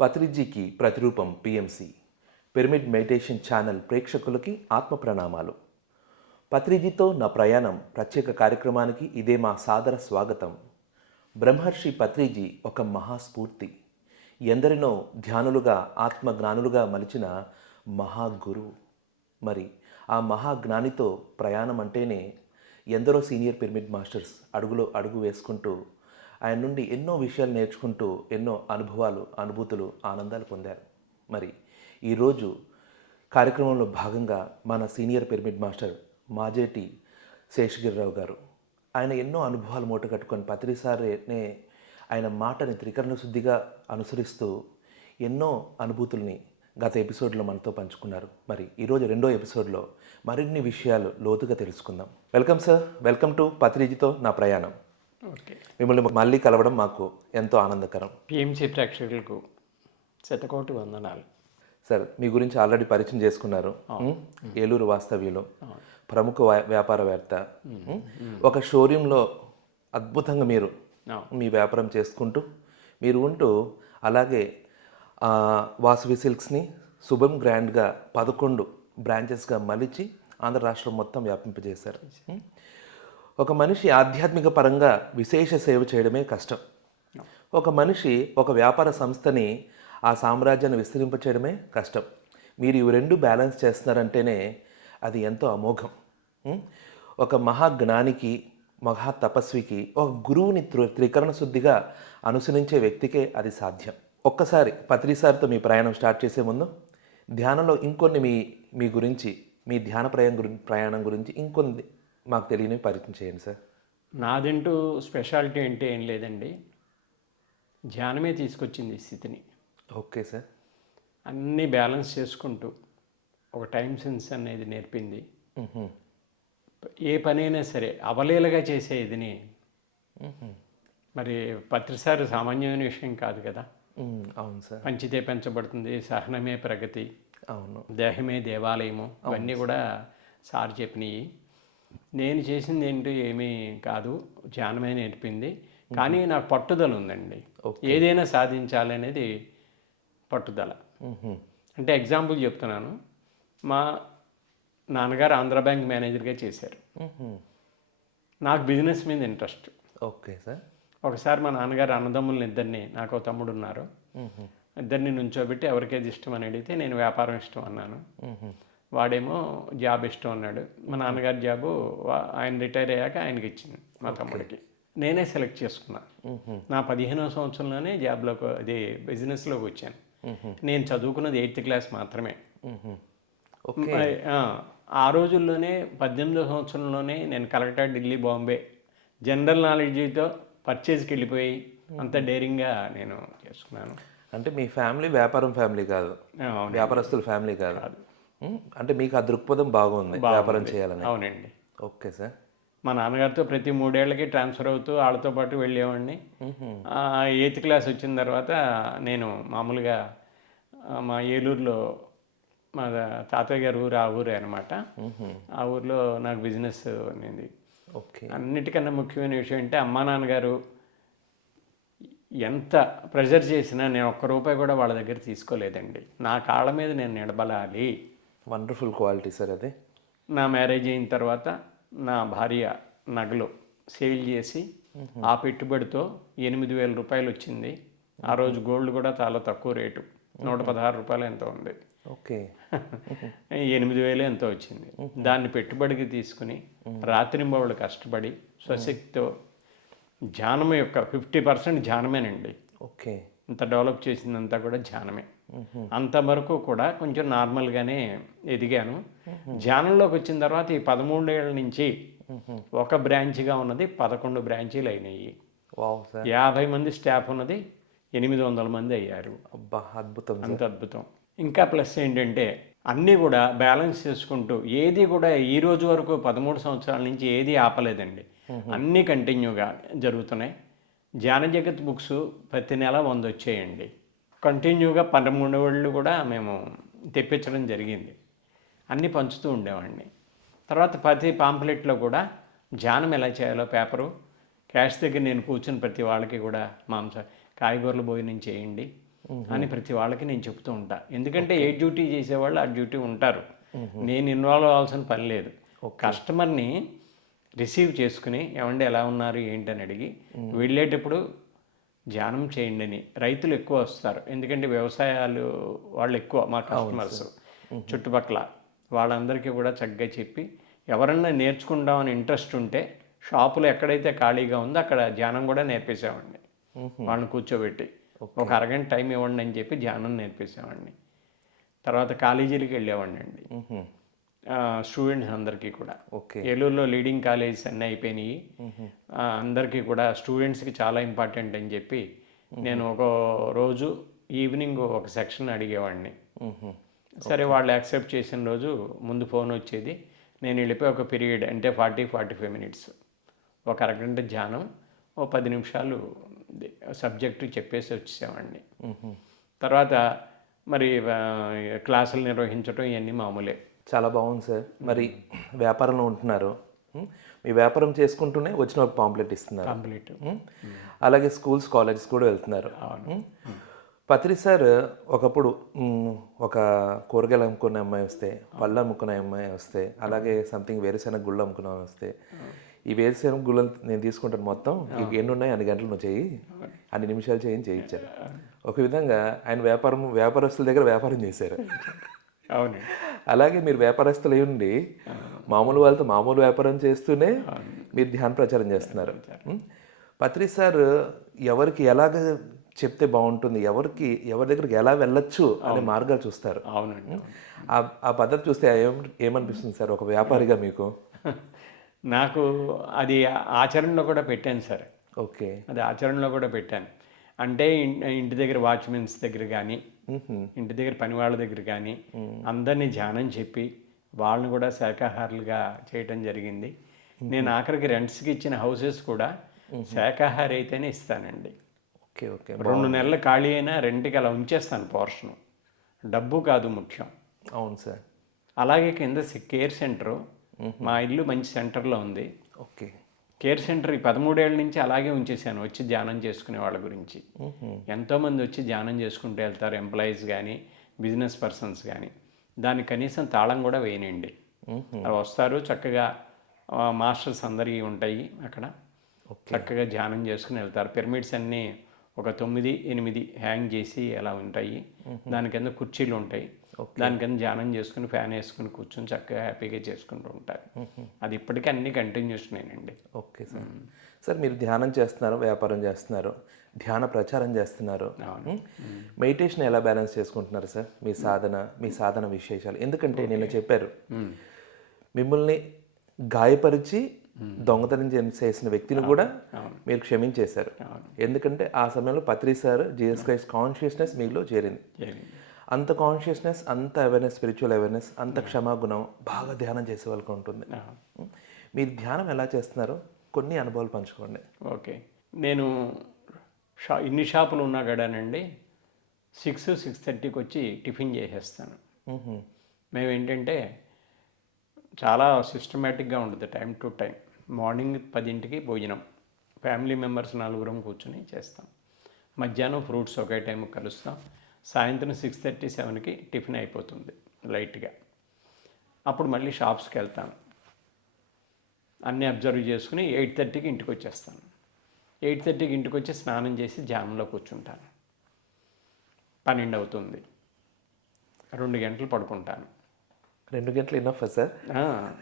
పత్రిజీకి ప్రతిరూపం PMC pyramid meditation channel ప్రేక్షకులకి ఆత్మ ప్రణామాలు. పత్రిజీతో నా ప్రయాణం ప్రత్యేక కార్యక్రమానికి ఇదే మా సాదర స్వాగతం. బ్రహ్మర్షి పత్రిజీ ఒక మహాస్ఫూర్తి, ఎందరినో ధ్యానులుగా ఆత్మజ్ఞానులుగా మలిచిన మహాగురువు. మరి ఆ మహాజ్ఞానితో ప్రయాణం అంటేనే ఎందరో సీనియర్ పిరమిడ్ మాస్టర్స్ అడుగులో అడుగు వేసుకుంటూ ఆయన నుండి ఎన్నో విషయాలు నేర్చుకుంటూ ఎన్నో అనుభవాలు, అనుభూతులు, ఆనందాలు పొందారు. మరి ఈరోజు కార్యక్రమంలో భాగంగా మన senior pyramid master Majeti Seshagiri Rao గారు, ఆయన ఎన్నో అనుభవాలు మూటగట్టుకొని పత్రిసారినే ఆయన మాటని త్రికరణ శుద్ధిగా అనుసరిస్తూ ఎన్నో అనుభూతుల్ని గత ఎపిసోడ్లో మనతో పంచుకున్నారు. మరి ఈరోజు రెండో ఎపిసోడ్లో మరిన్ని విషయాలు లోతుగా తెలుసుకుందాం. వెల్కమ్ సార్, వెల్కమ్ టు పత్రిజీతో నా ప్రయాణం. ఓకే, మిమ్మల్ని మళ్ళీ కలవడం మాకు ఎంతో ఆనందకరం. పిఎంసి ప్రేక్షకులకు శతకోటి వందనాలు. సార్, మీ గురించి ఆల్రెడీ పరిచయం చేసుకున్నారు. ఏలూరు వాస్తవ్యులు, ప్రముఖ వ్యాపారవేత్త, ఒక షోరూంలో అద్భుతంగా మీరు మీ వ్యాపారం చేసుకుంటూ మీరు ఉంటూ అలాగే వాసవి సిల్క్స్ని శుభం గ్రాండ్గా 11 బ్రాంచెస్గా మలిచి ఆంధ్ర రాష్ట్రం మొత్తం వ్యాపింపజేశారు. ఒక మనిషి ఆధ్యాత్మిక పరంగా విశేష సేవ చేయడమే కష్టం. ఒక మనిషి ఒక వ్యాపార సంస్థని ఆ సామ్రాజ్యాన్ని విస్తరింపచేయడమే కష్టం. మీరు ఇవి రెండు బ్యాలెన్స్ చేస్తున్నారంటేనే అది ఎంతో అమోఘం. ఒక మహాజ్ఞానికి, మహా తపస్వికి, ఒక గురువుని త్రికరణ శుద్ధిగా అనుసరించే వ్యక్తికే అది సాధ్యం. ఒక్కసారి పత్రిసారితో మీ ప్రయాణం స్టార్ట్ చేసే ముందు ధ్యానంలో ఇంకొన్ని మీ గురించి, మీ ధ్యాన ప్రయాణం గురించి ఇంకొన్ని మాకు తెలియని పరిచయం చేయండి సార్. నాదంటూ స్పెషాలిటీ అంటే ఏం లేదండి, ధ్యానమే తీసుకొచ్చింది ఈ స్థితిని. Okay sir. అన్నీ బ్యాలెన్స్ చేసుకుంటూ ఒక టైం సెన్స్ అనేది నేర్పింది. ఏ పనైనా సరే అవలీలగా చేసే ఇదిని. మరి పత్రిసారి సామాన్యమైన విషయం కాదు కదా. అవును సార్. పంచితే పెంచబడుతుంది, సహనమే ప్రగతి, అవును, దేహమే దేవాలయము, ఇవన్నీ కూడా సార్ చెప్పినవి. నేను చేసింది ఏంటి ఏమీ కాదు, ధ్యానమే నేర్పింది. కానీ నాకు పట్టుదల ఉందండి, ఏదైనా సాధించాలనేది పట్టుదల. అంటే ఎగ్జాంపుల్ చెప్తున్నాను, మా నాన్నగారు ఆంధ్ర బ్యాంక్ మేనేజర్గా చేశారు. నాకు బిజినెస్ మీద ఇంట్రెస్ట్. Okay sir. ఒకసారి మా నాన్నగారు అన్నదమ్ములను ఇద్దరిని, నాకు ఒక తమ్ముడు ఉన్నారు, ఇద్దరిని నుంచోబెట్టి ఎవరికేది ఇష్టం అని అడిగితే నేను వ్యాపారం ఇష్టం అన్నాను. వాడేమో జాబ్ ఇష్టం అన్నాడు. మా నాన్నగారి జాబు ఆయన రిటైర్ అయ్యాక ఆయనకి ఇచ్చింది, మా తమ్ముడికి. నేనే సెలెక్ట్ చేసుకున్నా. నా 15వ సంవత్సరంలోనే జాబ్లోకి, అది బిజినెస్లోకి వచ్చాను. నేను చదువుకున్నది 8th క్లాస్ మాత్రమే. ఆ రోజుల్లోనే 18వ సంవత్సరంలోనే నేను కలకత్తా, ఢిల్లీ, బాంబే జనరల్ నాలెడ్జ్తో పర్చేజ్కి వెళ్ళిపోయి అంత డేరింగ్గా నేను చేసుకున్నాను. అంటే మీ ఫ్యామిలీ వ్యాపారం ఫ్యామిలీ కాదు, వ్యాపారస్తుల ఫ్యామిలీ కాదు. అంటే మీకు ఆ దృక్పథం బాగుంది వ్యాపారం చేయాలని. అవునండి. Okay sir. మా నాన్నగారితో ప్రతి 3 ఏళ్ళకి ట్రాన్స్ఫర్ అవుతూ వాళ్ళతో పాటు వెళ్ళేవాడిని. 8th క్లాస్ వచ్చిన తర్వాత నేను మామూలుగా మా ఏలూరులో, మా తాతయ్య గారి ఊరు, ఆ ఊరే అనమాట. ఆ ఊర్లో నాకు బిజినెస్ అనేది. ఓకే. అన్నిటికన్నా ముఖ్యమైన విషయం అంటే అమ్మా నాన్నగారు ఎంత ప్రెజర్ చేసినా నేను ఒక్క రూపాయి కూడా వాళ్ళ దగ్గర తీసుకోలేదండి. నా కాళ్ళ మీద నేను నిలబడాలి. వండర్ఫుల్ క్వాలిటీ సార్ అది. నా మ్యారేజ్ అయిన తర్వాత నా భార్య నగలు సేల్ చేసి ఆ పెట్టుబడితో 8,000 రూపాయలు వచ్చింది. ఆ రోజు గోల్డ్ కూడా చాలా తక్కువ రేటు, 116 రూపాయలు ఎంతో ఉంది. ఓకే. 8,000 ఎంతో వచ్చింది. దాన్ని పెట్టుబడికి తీసుకుని రాత్రింబవళ్ళు కష్టపడి స్వశక్తితో ధ్యానం యొక్క 50% ధ్యానమేనండి. ఓకే. ఇంత డెవలప్ చేసిందంతా కూడా ధ్యానమే. అంతవరకు కూడా కొంచెం నార్మల్గానే ఎదిగాను. ధ్యానంలోకి వచ్చిన తర్వాత ఈ 13 ఏళ్ళ నుంచి ఒక బ్రాంచ్గా ఉన్నది 11 బ్రాంచీలు అయినాయి. 50 మంది స్టాఫ్ ఉన్నది 800 మంది అయ్యారు. అబ్బా, అద్భుతం. అంత అద్భుతం. ఇంకా ప్లస్ ఏంటంటే అన్నీ కూడా బ్యాలెన్స్ చేసుకుంటూ, ఏది కూడా ఈ రోజు వరకు 13 సంవత్సరాల నుంచి ఏది ఆపలేదండి, అన్నీ కంటిన్యూగా జరుగుతున్నాయి. ధ్యాన జగత్ బుక్స్ ప్రతి నెల 100 వచ్చేయండి. కంటిన్యూగా 13 ఏళ్ళు కూడా మేము తెప్పించడం జరిగింది. అన్నీ పంచుతూ ఉండేవాడిని. తర్వాత ప్రతి పాంప్లెట్లో కూడా ధ్యానం ఎలా చేయాలో పేపరు, క్యాష్ దగ్గర నేను కూర్చుని ప్రతి వాళ్ళకి కూడా కాయగూరల భోజనం చేయండి, అని ప్రతి వాళ్ళకి నేను చెప్తూ ఉంటా. ఎందుకంటే ఏ డ్యూటీ చేసేవాళ్ళు ఆ డ్యూటీ ఉంటారు. నేను ఇన్వాల్వ్ అవ్వాల్సిన పని లేదు. కస్టమర్ని రిసీవ్ చేసుకుని ఏమండి ఎలా ఉన్నారు ఏంటని అడిగి వెళ్ళేటప్పుడు ధ్యానం చేయండి అని. రైతులు ఎక్కువ వస్తారు, ఎందుకంటే వ్యవసాయాలు వాళ్ళు ఎక్కువ మా కస్టమర్స్ చుట్టుపక్కల. వాళ్ళందరికీ కూడా చక్కగా చెప్పి ఎవరన్నా నేర్చుకుందామని ఇంట్రెస్ట్ ఉంటే షాపులో ఎక్కడైతే ఖాళీగా ఉందో అక్కడ ధ్యానం కూడా నేర్పేసామండి. వాళ్ళని కూర్చోబెట్టి ఒక అరగంట టైం ఇవ్వండి అని చెప్పి ధ్యానం నేర్పేసామండి. తర్వాత కాలేజీలకు వెళ్ళేవాడిని అండి స్టూడెంట్స్ అందరికీ కూడా. ఏలూరులో లీడింగ్ కాలేజెస్ అన్నీ అయిపోయినాయి. అందరికీ కూడా స్టూడెంట్స్కి చాలా ఇంపార్టెంట్ అని చెప్పి నేను ఒక రోజు ఈవినింగ్ ఒక సెక్షన్ అడిగేవాడిని. సరే వాళ్ళు యాక్సెప్ట్ చేసిన రోజు ముందు ఫోన్ వచ్చేది, నేను వెళ్ళిపోయి ఒక పీరియడ్ అంటే 40-45 మినిట్స్ ఒక అరగంట ధ్యానం, ఓ 10 నిమిషాలు సబ్జెక్టు చెప్పేసి వచ్చేసామండి. తర్వాత మరి క్లాసులు నిర్వహించడం ఇవన్నీ మామూలే. చాలా బాగుంది సార్. మరి వ్యాపారంలో ఉంటున్నారు, మీ వ్యాపారం చేసుకుంటూనే వచ్చిన ఒక పాంప్లెట్ ఇస్తున్నారు. కంప్లీట్. అలాగే స్కూల్స్ కాలేజెస్ కూడా వెళ్తున్నారు. పత్రి సార్ ఒకప్పుడు ఒక కూరగాయలు అమ్ముకునే అమ్మాయి వస్తే, పళ్ళు అమ్ముకునే అమ్మాయి వస్తే, అలాగే సంథింగ్ వేరుశెనగ గుళ్ళు అమ్ముకునే వస్తే, ఈ వేరుశెనగ గుళ్ళని నేను తీసుకుంటాను మొత్తం, ఎన్ని ఉన్నాయి అన్ని గంటలు నువ్వు చేయి, అన్ని నిమిషాలు చేయించారు. ఒక విధంగా ఆయన వ్యాపారస్తుల దగ్గర వ్యాపారం చేశారు. అవును. అలాగే మీరు వ్యాపారస్తులు అయి ఉండి మామూలు వాళ్ళతో మామూలు వ్యాపారం చేస్తూనే మీరు ధ్యాన ప్రచారం చేస్తున్నారు. పత్రి సార్ ఎవరికి ఎలాగ చెప్తే బాగుంటుంది, ఎవరి దగ్గరికి ఎలా వెళ్ళొచ్చు అనే మార్గాలు చూస్తారు. అవునండి. ఆ పద్ధతి చూస్తే ఏమనిపిస్తుంది సార్ ఒక వ్యాపారిగా మీకు? నాకు అది ఆచరణలో కూడా పెట్టాను సార్. ఓకే. అది ఆచరణలో కూడా పెట్టాను. అంటే ఇంటి దగ్గర వాచ్మెన్స్ దగ్గర కానీ, ఇంటి దగ్గర పని వాళ్ళ దగ్గర కానీ అందరినీ ధ్యానం చెప్పి వాళ్ళని కూడా శాకాహారులుగా చేయటం జరిగింది. నేను ఆఖరికి రెంట్స్కి ఇచ్చిన హౌసెస్ కూడా శాకాహారి అయితేనే ఇస్తానండి. ఓకే. ఓకే. 2 నెలలు ఖాళీ అయినా రెంట్కి అలా ఉంచేస్తాను పోర్షను. డబ్బు కాదు ముఖ్యం. అవును సార్. అలాగే కింద కేర్ సెంటరు, మా ఇల్లు మంచి సెంటర్లో ఉంది. ఓకే. కేర్ సెంటర్ ఈ 13 ఏళ్ళ నుంచి అలాగే ఉంచేసాను, వచ్చి ధ్యానం చేసుకునే వాళ్ళ గురించి. ఎంతోమంది వచ్చి ధ్యానం చేసుకుంటూ వెళ్తారు, ఎంప్లాయీస్ కానీ బిజినెస్ పర్సన్స్ కానీ. దానికి కనీసం తాళం కూడా వేయనండి. అవి వస్తారు చక్కగా, మాస్టర్స్ అందరికీ ఉంటాయి అక్కడ, చక్కగా ధ్యానం చేసుకుని వెళ్తారు. పిరమిడ్స్ అన్నీ ఒక 9-8 హ్యాంగ్ చేసి అలా ఉంటాయి. దాని కింద కుర్చీలు ఉంటాయి, దాని కింద ధ్యానం చేసుకుని ఫ్యాన్ వేసుకుని కూర్చొని చక్కగా హ్యాపీగా చేసుకుంటూ ఉంటారు. అది ఇప్పటికీ అన్నీ కంటిన్యూషనేనండి. Okay sir. సార్ మీరు ధ్యానం చేస్తున్నారు, వ్యాపారం చేస్తున్నారు, ధ్యాన ప్రచారం చేస్తున్నారు, మెడిటేషన్ ఎలా బ్యాలెన్స్ చేసుకుంటున్నారు సార్? మీ సాధన విశేషాలు. ఎందుకంటే నిన్న చెప్పారు మిమ్మల్ని గాయపరిచి దొంగతనం చేసిన వ్యక్తిని కూడా మీరు క్షమించేశారు. ఎందుకంటే ఆ సమయంలో పత్రి సార్ జీసస్ క్రైస్ట్ కాన్షియస్నెస్ మీలో చేరింది. అంత కాన్షియస్నెస్, అంత అవేర్నెస్, స్పిరిచువల్ అవేర్నెస్, అంత క్షమాగుణం బాగా ధ్యానం చేసే వాళ్ళకి ఉంటుంది. మీరు ధ్యానం ఎలా చేస్తున్నారో కొన్ని అనుభవాలు పంచుకోండి. ఓకే. నేను ఇన్ని షాపులు ఉన్నా కడానండి 6-6:30కి వచ్చి టిఫిన్ చేసేస్తాను. మేము ఏంటంటే చాలా సిస్టమేటిక్గా ఉంటుంది, టైం టు టైం. మార్నింగ్ 10కి భోజనం, ఫ్యామిలీ మెంబర్స్ 4 కూర్చొని చేస్తాం. మధ్యాహ్నం ఫ్రూట్స్ ఒకే టైం కలుస్తాం. సాయంత్రం 6:30-7కి టిఫిన్ అయిపోతుంది లైట్గా. అప్పుడు మళ్ళీ షాప్స్కి వెళ్తాను, అన్నీ అబ్జర్వ్ చేసుకుని 8:30కి ఇంటికి వచ్చేస్తాను. 8:30కి ఇంటికి వచ్చి స్నానం చేసి ధ్యానంలో కూర్చుంటాను. 12 అవుతుంది, 2 గంటలు పడుకుంటాను. 2 గంటలు ఇనఫ్ సార్?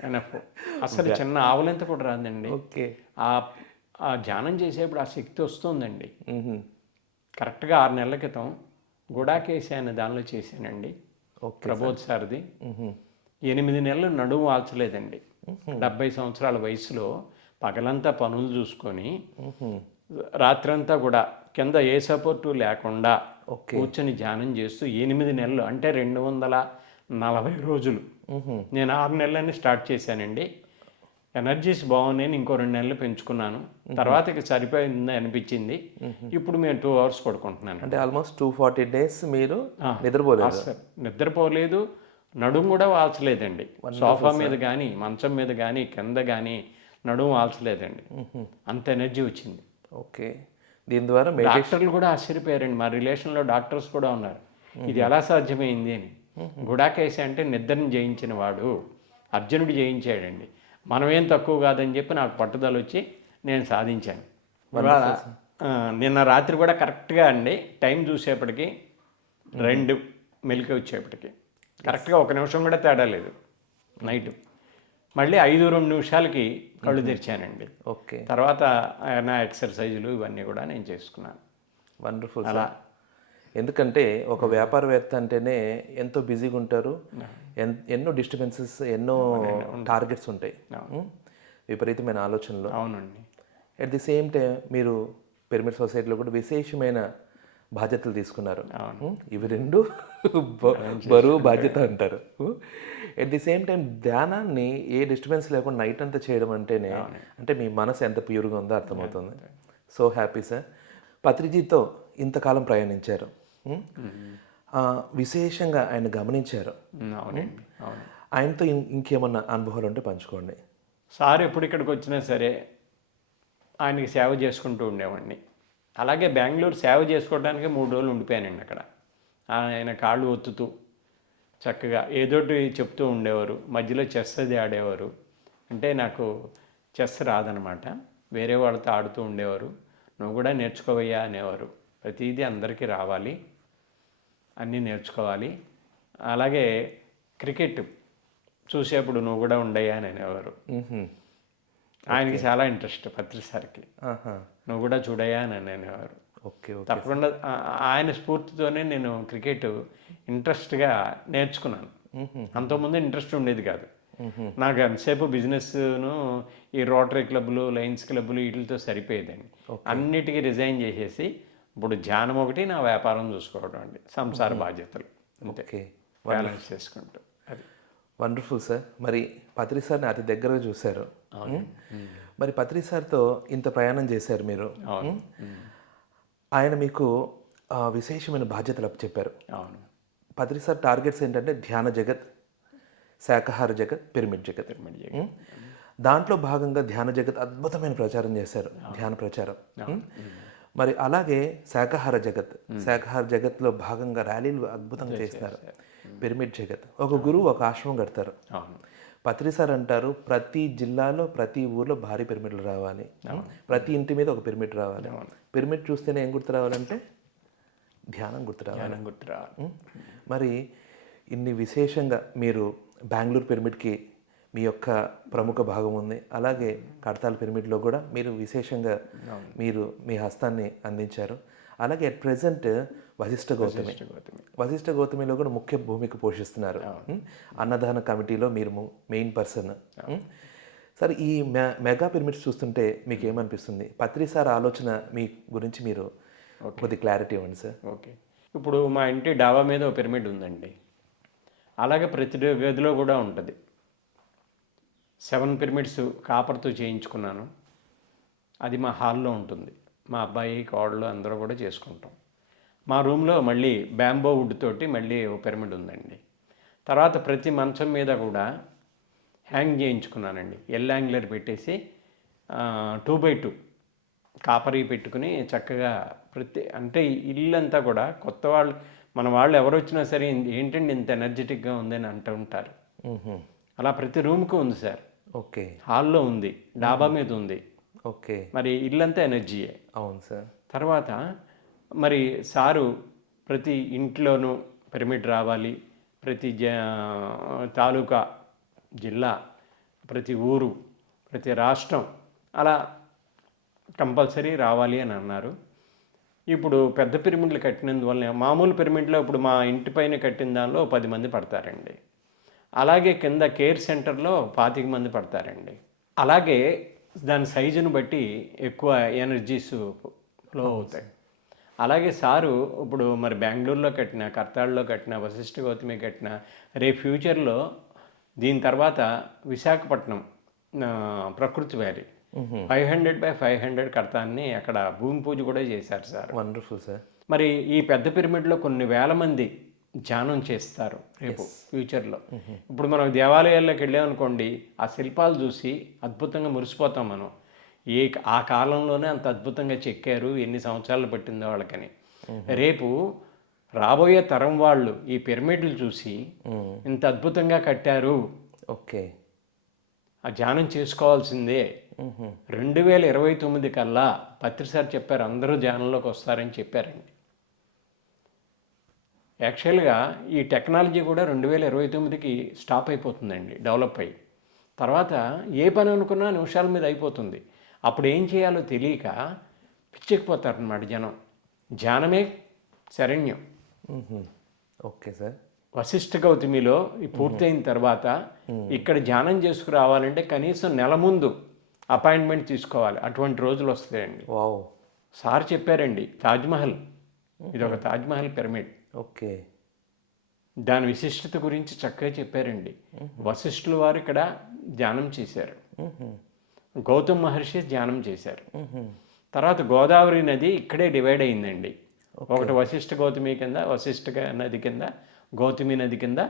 ఎనఫ్. అసలు చిన్న ఆవులెంత కూడా రాదండి. ఓకే. ఆ ధ్యానం చేసేప్పుడు ఆ శక్తి వస్తుందండి. కరెక్ట్గా 6 నెలల క్రితం గుడాకేసి అనే దానిలో చేశానండి, ప్రబోధ్ సార్ది. 8 నెలలు నడుము వాల్చలేదండి. 70 సంవత్సరాల వయసులో పగలంతా పనులు చూసుకొని రాత్రంతా కూడా కింద ఏ సపోర్టు లేకుండా కూర్చొని ధ్యానం చేస్తూ 8 నెలలు అంటే 240 రోజులు. నేను 6 నెలలని స్టార్ట్ చేశానండి. ఎనర్జీస్ బాగున్నాయని ఇంకో 2 నెలలు పెంచుకున్నాను. తర్వాత ఇక సరిపోయింది అనిపించింది. ఇప్పుడు మేము 2 hours పడుకుంటున్నాను. అంటే ఆల్మోస్ట్ 240 days మీరు నిద్రపోలేదు? నిద్రపోలేదు, నడుము కూడా వాల్చలేదండి. సోఫా మీద కానీ మంచం మీద కానీ కింద కానీ నడుము వాల్చలేదండి. అంత ఎనర్జీ వచ్చింది. ఓకే. దీని ద్వారా మెడిటేషన్ డాక్టర్లు కూడా ఆశ్చర్యపోయారండి. మా రిలేషన్లో డాక్టర్స్ కూడా ఉన్నారు, ఇది ఎలా సాధ్యమైంది అని. గుడాకేశ అంటే నిద్రను జయించిన వాడు, అర్జునుడు జయించాడండి. మనమేం తక్కువ కాదని చెప్పి నాకు పట్టుదల వచ్చి నేను సాధించాను. ఇవాళ నిన్న రాత్రి కూడా కరెక్ట్గా అండి టైం చూసేపటికి 2 మెలికి వచ్చేపటికి కరెక్ట్గా 1 నిమిషం కూడా తేడా లేదు. నైట్ మళ్ళీ 5-2 నిమిషాలకి కళ్ళు తెరిచానండి. ఓకే, తర్వాత నా ఎక్సర్సైజులు ఇవన్నీ కూడా నేను చేసుకున్నాను. వండర్ఫుల్ అలా ఎందుకంటే ఒక వ్యాపారవేత్త అంటేనే ఎంతో బిజీగా ఉంటారు, ఎన్నో డిస్టర్బెన్సెస్, ఎన్నో టార్గెట్స్ ఉంటాయి, విపరీతమైన ఆలోచనలు. అవునండి. అట్ ది సేమ్ టైం మీరు పిరమిడ్ సొసైటీలో కూడా విశేషమైన బాధ్యతలు తీసుకున్నారు. ఇవి రెండు బరువు బాధ్యత అంటారు. ఎట్ ది సేమ్ టైం ధ్యానాన్ని ఏ డిస్టర్బెన్స్ లేకుండా నైట్ అంతా చేయడం అంటేనే అంటే మీ మనసు ఎంత ప్యూర్గా ఉందో అర్థమవుతుంది. So happy sir. పత్రిజీతో ఇంతకాలం ప్రయాణించారు, విశేషంగా ఆయన గమనించారు. అవునండి, అవును. ఆయనతో ఇంకేమన్నా అనుభవాలు ఉంటే పంచుకోండి. సార్ ఎప్పుడు ఇక్కడికి వచ్చినా సరే ఆయనకి సేవ చేసుకుంటూ ఉండేవాడిని. అలాగే బెంగళూరు సేవ చేసుకోవడానికి 3 రోజులు ఉండిపోయానండి అక్కడ. ఆయన కాళ్ళు ఒత్తుతూ చక్కగా ఏదోటి చెప్తూ ఉండేవారు. మధ్యలో చెస్ అది ఆడేవారు. అంటే నాకు చెస్ రాదనమాట, వేరే వాళ్ళతో ఆడుతూ ఉండేవారు. నువ్వు కూడా నేర్చుకోవయ్యా అనేవారు. ప్రతిదీ అందరికీ రావాలి, అన్నీ నేర్చుకోవాలి. అలాగే క్రికెట్ చూసేప్పుడు నువ్వు కూడా ఉండయ్యా అని అనేవారు. ఆయనకి చాలా ఇంట్రెస్ట్ పత్రి సార్కి, నువ్వు కూడా చూడయ్యా అని అనేవారు. ఓకే, తప్పకుండా ఆయన స్ఫూర్తితోనే నేను క్రికెట్ ఇంట్రెస్ట్గా నేర్చుకున్నాను. అంతకుముందు ఇంట్రెస్ట్ ఉండేది కాదు నాకు. ఎంతసేపు బిజినెస్ను ఈ రోటరీ క్లబ్లు, లయన్స్ క్లబ్లు వీటితో సరిపోయేదండి. అన్నిటికీ రిజైన్ చేసేసి ఇప్పుడు ధ్యానం ఒకటి, నా వ్యాపారం చూసుకోవడం అండి, సంసార బాధ్యతలు అంతే బ్యాలెన్స్ చేసుకుంటూ. అది వండర్ఫుల్ సార్. మరి పత్రి సార్ని అతి దగ్గరగా చూశారు. మరి పత్రి సార్తో ఇంత ప్రయాణం చేశారు మీరు. ఆయన మీకు విశేషమైన బాధ్యతలు చెప్పారు. అవును. పత్రి సార్ టార్గెట్స్ ఏంటంటే ధ్యాన జగత్, శాకాహార జగత్, పిరమిడ్ జగత్. దాంట్లో భాగంగా ధ్యాన జగత్ అద్భుతమైన ప్రచారం చేశారు, ధ్యాన ప్రచారం. మరి అలాగే శాకాహార జగత్లో భాగంగా ర్యాలీలు అద్భుతంగా చేస్తారు. పిరమిడ్ జగత్ ఒక గురువు ఒక ఆశ్రమం కడతారు. పత్రి సార్ అంటారు ప్రతి జిల్లాలో ప్రతి ఊర్లో భారీ పిరమిడ్లు రావాలి, ప్రతి ఇంటి మీద ఒక పిరమిడ్ రావాలి. పిరమిడ్ చూస్తేనే ఏం గుర్తు రావాలంటే ధ్యానం గుర్తు రావాలి. మరి ఇన్ని విశేషంగా మీరు బెంగళూరు పిరమిడ్కి మీ యొక్క ప్రముఖ భాగం ఉంది. అలాగే కడతాల పిరమిడ్లో కూడా మీరు విశేషంగా మీరు మీ హస్తాన్ని అందించారు. అలాగే అట్ ప్రెజెంట్ వశిష్ఠ గౌతమిలో కూడా ముఖ్య భూమిక పోషిస్తున్నారు. అన్నదాన కమిటీలో మీరు మెయిన్ పర్సన్. సార్ ఈ మెగా పిరమిడ్స్ చూస్తుంటే మీకు ఏమనిపిస్తుంది? పత్రి సార్ ఆలోచన మీ గురించి మీరు కొద్ది క్లారిటీ ఇవ్వండి సార్. ఓకే. ఇప్పుడు మా ఇంటి డాబా మీద ఒక పిరమిడ్ ఉందండి. అలాగే ప్రతి గదిలో కూడా ఉంటుంది. 7 పిరమిడ్స్ కాపర్తో చేయించుకున్నాను. అది మా హాల్లో ఉంటుంది. మా అబ్బాయి, కోడలు అందరూ కూడా చేసుకుంటాం. మా రూమ్లో మళ్ళీ బ్యాంబో వుడ్ తోటి మళ్ళీ ఒక పిరమిడ్ ఉందండి. తర్వాత ప్రతి మంచం మీద కూడా హ్యాంగ్ చేయించుకున్నానండి. ఎల్ యాంగులర్ పెట్టేసి 2x2 కాపరీ పెట్టుకుని చక్కగా అంటే ఇల్లంతా కూడా కొత్త వాళ్ళు, మన వాళ్ళు ఎవరు వచ్చినా సరే ఏంటండి ఇంత ఎనర్జెటిక్గా ఉందని అంటూ ఉంటారు. అలా ప్రతి రూమ్కి ఉంది సార్. ఓకే. హాల్లో ఉంది, డాబా మీద ఉంది. ఓకే. మరి ఇల్లంతా ఎనర్జీయే. అవును సార్. తర్వాత మరి సారు ప్రతి ఇంట్లోనూ పిరమిడ్ రావాలి, ప్రతి తాలూకా, జిల్లా, ప్రతి ఊరు, ప్రతి రాష్ట్రం అలా కంపల్సరీ రావాలి అని అన్నారు. ఇప్పుడు పెద్ద పిరమిడ్లు కట్టినందువల్ల మామూలు పిరమిడ్లో ఇప్పుడు మా ఇంటి పైన కట్టిన దానిలో 10 మంది పడతారండి. అలాగే కింద కేర్ సెంటర్లో 25 మంది పడతారండి. అలాగే దాని సైజును బట్టి ఎక్కువ ఎనర్జీస్ ఫ్లో అవుతాయి. అలాగే సారు ఇప్పుడు మరి బెంగళూరులో కట్టిన, కర్తాళ్ళలో కట్టిన, వశిష్ఠ గౌతమి కట్టిన, రేపు ఫ్యూచర్లో దీని తర్వాత విశాఖపట్నం ప్రకృతి వ్యాలీ 500x500 కడతాన్ని అక్కడ భూమి పూజ కూడా చేశారు సార్. Wonderful sir. మరి ఈ పెద్ద పిరమిడ్లో కొన్ని వేల మంది ధ్యానం చేస్తారు రేపు ఫ్యూచర్లో. ఇప్పుడు మనం దేవాలయాల్లోకి వెళ్ళామనుకోండి, ఆ శిల్పాలు చూసి అద్భుతంగా మురిసిపోతాం మనం. ఆ కాలంలోనే అంత అద్భుతంగా చెక్కారు, ఎన్ని సంవత్సరాలు పట్టిందో వాళ్ళకని. రేపు రాబోయే తరం వాళ్ళు ఈ పిరమిడ్లు చూసి ఇంత అద్భుతంగా కట్టారు, ఓకే. ఆ ధ్యానం చేసుకోవాల్సిందే. 2029 కల్లా పత్రిసారి చెప్పారు అందరూ ధ్యానంలోకి వస్తారని చెప్పారండి. యాక్చువల్గా ఈ టెక్నాలజీ కూడా 2029కి స్టాప్ అయిపోతుందండి, డెవలప్ అయ్యి. తర్వాత ఏ పని అనుకున్నా నిమిషాల మీద అయిపోతుంది. అప్పుడు ఏం చేయాలో తెలియక పిచ్చెక్కిపోతారనమాట జనం. ధ్యానమే శరణ్యం. Okay sir. వశిష్ఠ గౌతమిలో ఈ పూర్తయిన తర్వాత ఇక్కడ ధ్యానం చేసుకురావాలంటే కనీసం నెల ముందు అపాయింట్మెంట్ తీసుకోవాలి. అటువంటి రోజులు వస్తాయండి. వావ్. సార్ చెప్పారండి, తాజ్మహల్, ఇది ఒక తాజ్మహల్ పిరమిడ్. ఓకే. దాని విశిష్టత గురించి చక్కగా చెప్పారండి. వశిష్ఠుల వారు ఇక్కడ ధ్యానం చేశారు, గౌతమ్ మహర్షి ధ్యానం చేశారు. తర్వాత గోదావరి నది ఇక్కడే డివైడ్ అయిందండి. ఒకటి వశిష్ఠ గౌతమి కింద, వశిష్ఠ నది కింద, గౌతమి నది కింద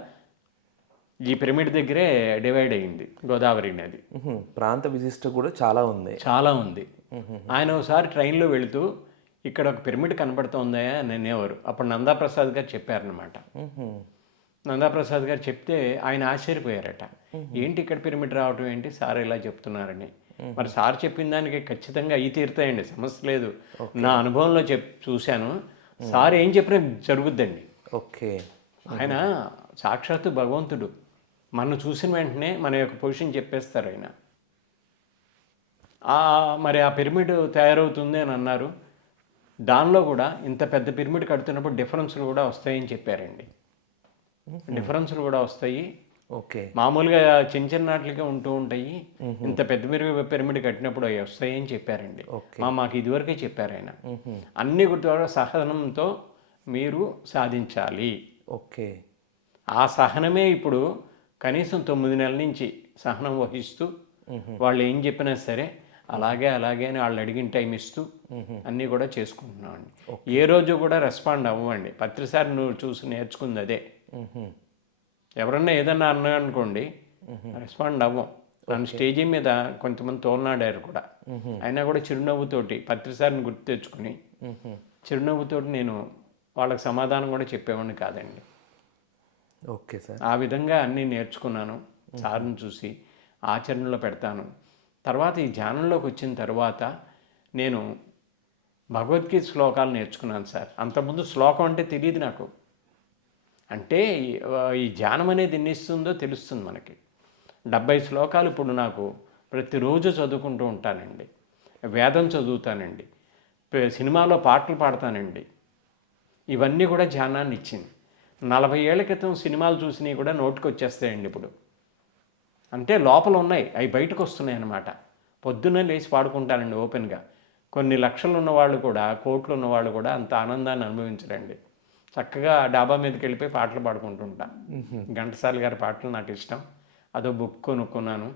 ఈ పిరమిడ్ దగ్గరే డివైడ్ అయింది గోదావరి నది. ప్రాంత విశిష్ట కూడా చాలా ఉంది. చాలా ఉంది. ఆయన ఒకసారి ట్రైన్లో వెళుతూ ఇక్కడ ఒక పిరమిడ్ కనపడుతుందా అని అనేవారు. అప్పుడు నందాప్రసాద్ గారు చెప్పారనమాట. నందాప్రసాద్ గారు చెప్తే ఆయన ఆశ్చర్యపోయారట, ఏంటి ఇక్కడ పిరమిడ్ రావటం ఏంటి సార్ ఇలా చెప్తున్నారని. మరి సార్ చెప్పిన దానికి ఖచ్చితంగా అయి తీరుతాయండి, సమస్య లేదు. నా అనుభవంలో చూశాను, సార్ ఏం చెప్పినా జరుగుద్దండి. ఓకే. ఆయన సాక్షాత్తు భగవంతుడు, మనం చూసిన వెంటనే మన యొక్క పొజిషన్ చెప్పేస్తారు ఆయన. మరి ఆ పిరమిడ్ తయారవుతుంది అని అన్నారు. దానిలో కూడా ఇంత పెద్ద పిరమిడ్ కడుతున్నప్పుడు డిఫరెన్స్లు కూడా వస్తాయని చెప్పారండి. డిఫరెన్స్లు కూడా వస్తాయి. ఓకే. మామూలుగా చిన్న చిన్న నాట్లుగా ఉంటూ ఉంటాయి, ఇంత పెద్ద పిరమిడ్ కట్టినప్పుడు అవి వస్తాయని చెప్పారండి. మాకు ఇదివరకే చెప్పారు ఆయన. అన్ని కూడా సహనంతో మీరు సాధించాలి. ఓకే. ఆ సహనమే ఇప్పుడు కనీసం 9 నెలల నుంచి సహనం వహిస్తూ వాళ్ళు ఏం చెప్పినా సరే అలాగే అని వాళ్ళు అడిగిన టైం ఇస్తూ అన్నీ కూడా చేసుకుంటున్నామండి. ఏ రోజు కూడా రెస్పాండ్ అవ్వండి. పత్రిసారి నువ్వు చూసి నేర్చుకుంది అదే. ఎవరన్నా ఏదన్నా అన్నా అనుకోండి, రెస్పాండ్ అవ్వం. నన్ను స్టేజీ మీద కొంతమంది తోలనాడారు కూడా, అయినా కూడా చిరునవ్వుతోటి పత్రిసారిని గుర్తు తెచ్చుకుని చిరునవ్వుతోటి నేను వాళ్ళకి సమాధానం కూడా చెప్పేవాడిని కాదండి. Okay sir. ఆ విధంగా అన్నీ నేర్చుకున్నాను, సార్ని చూసి ఆచరణలో పెడతాను. తర్వాత ఈ ధ్యానంలోకి వచ్చిన తర్వాత నేను భగవద్గీత శ్లోకాలు నేర్చుకున్నాను సార్. అంతకుముందు శ్లోకం అంటే తెలియదు నాకు. అంటే ఈ ధ్యానం అనేది ఎన్ని ఇస్తుందో తెలుస్తుంది మనకి. 70 శ్లోకాలు ఇప్పుడు నాకు ప్రతిరోజు చదువుకుంటూ ఉంటానండి. వేదం చదువుతానండి, సినిమాలో పాటలు పాడతానండి. ఇవన్నీ కూడా ధ్యానాన్ని ఇచ్చింది. 40 ఏళ్ల క్రితం సినిమాలు చూసినవి కూడా నోటికి వచ్చేస్తాయండి ఇప్పుడు. అంటే లోపల ఉన్నాయి, అవి బయటకు వస్తున్నాయి అన్నమాట. పొద్దున్నే లేచి పాడుకుంటానండి ఓపెన్గా. కొన్ని లక్షలు ఉన్నవాళ్ళు కూడా, కోట్లు ఉన్నవాళ్ళు కూడా అంత ఆనందాన్ని అనుభవించరండి. చక్కగా డాబా మీదకి వెళ్ళిపోయి పాటలు పాడుకుంటుంటా. ఘంటసాల గారి పాటలు నాకు ఇష్టం. అదో బుక్ కొనుక్కున్నాను,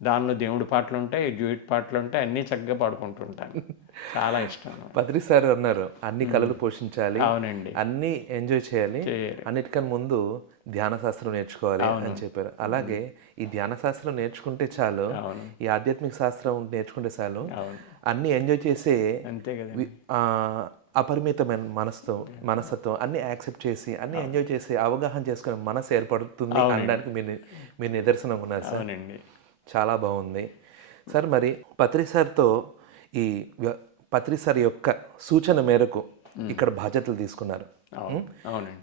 దానిలో దేవుడి పాటలు ఉంటాయి, డ్యూయట్ పాటలు ఉంటాయి, అన్నీ చక్కగా పాడుకుంటుంటాను. చాలా ఇష్టం. పత్రి సార్ అన్నారు అన్ని కళలు పోషించాలి, అవునండి, అన్నీ ఎంజాయ్ చేయాలి, అన్నిటికన్నా ముందు ధ్యాన శాస్త్రం నేర్చుకోవాలి అని చెప్పారు. అలాగే ఈ ధ్యాన శాస్త్రం నేర్చుకుంటే చాలు, ఈ ఆధ్యాత్మిక శాస్త్రం నేర్చుకుంటే చాలు, అన్నీ ఎంజాయ్ చేసే అంతే కదా, అపరిమితమైన మనస్తత్వం అన్నీ యాక్సెప్ట్ చేసి అన్నీ ఎంజాయ్ చేసి అవగాహన చేసుకునే మనసు ఏర్పడుతుంది అనడానికి మీరు నిదర్శనం ఉన్నారు సార్. చాలా బాగుంది సార్. మరి పత్రి సార్తో ఈ పత్రి సార్ యొక్క సూచన మేరకు ఇక్కడ బాధ్యతలు తీసుకున్నారు.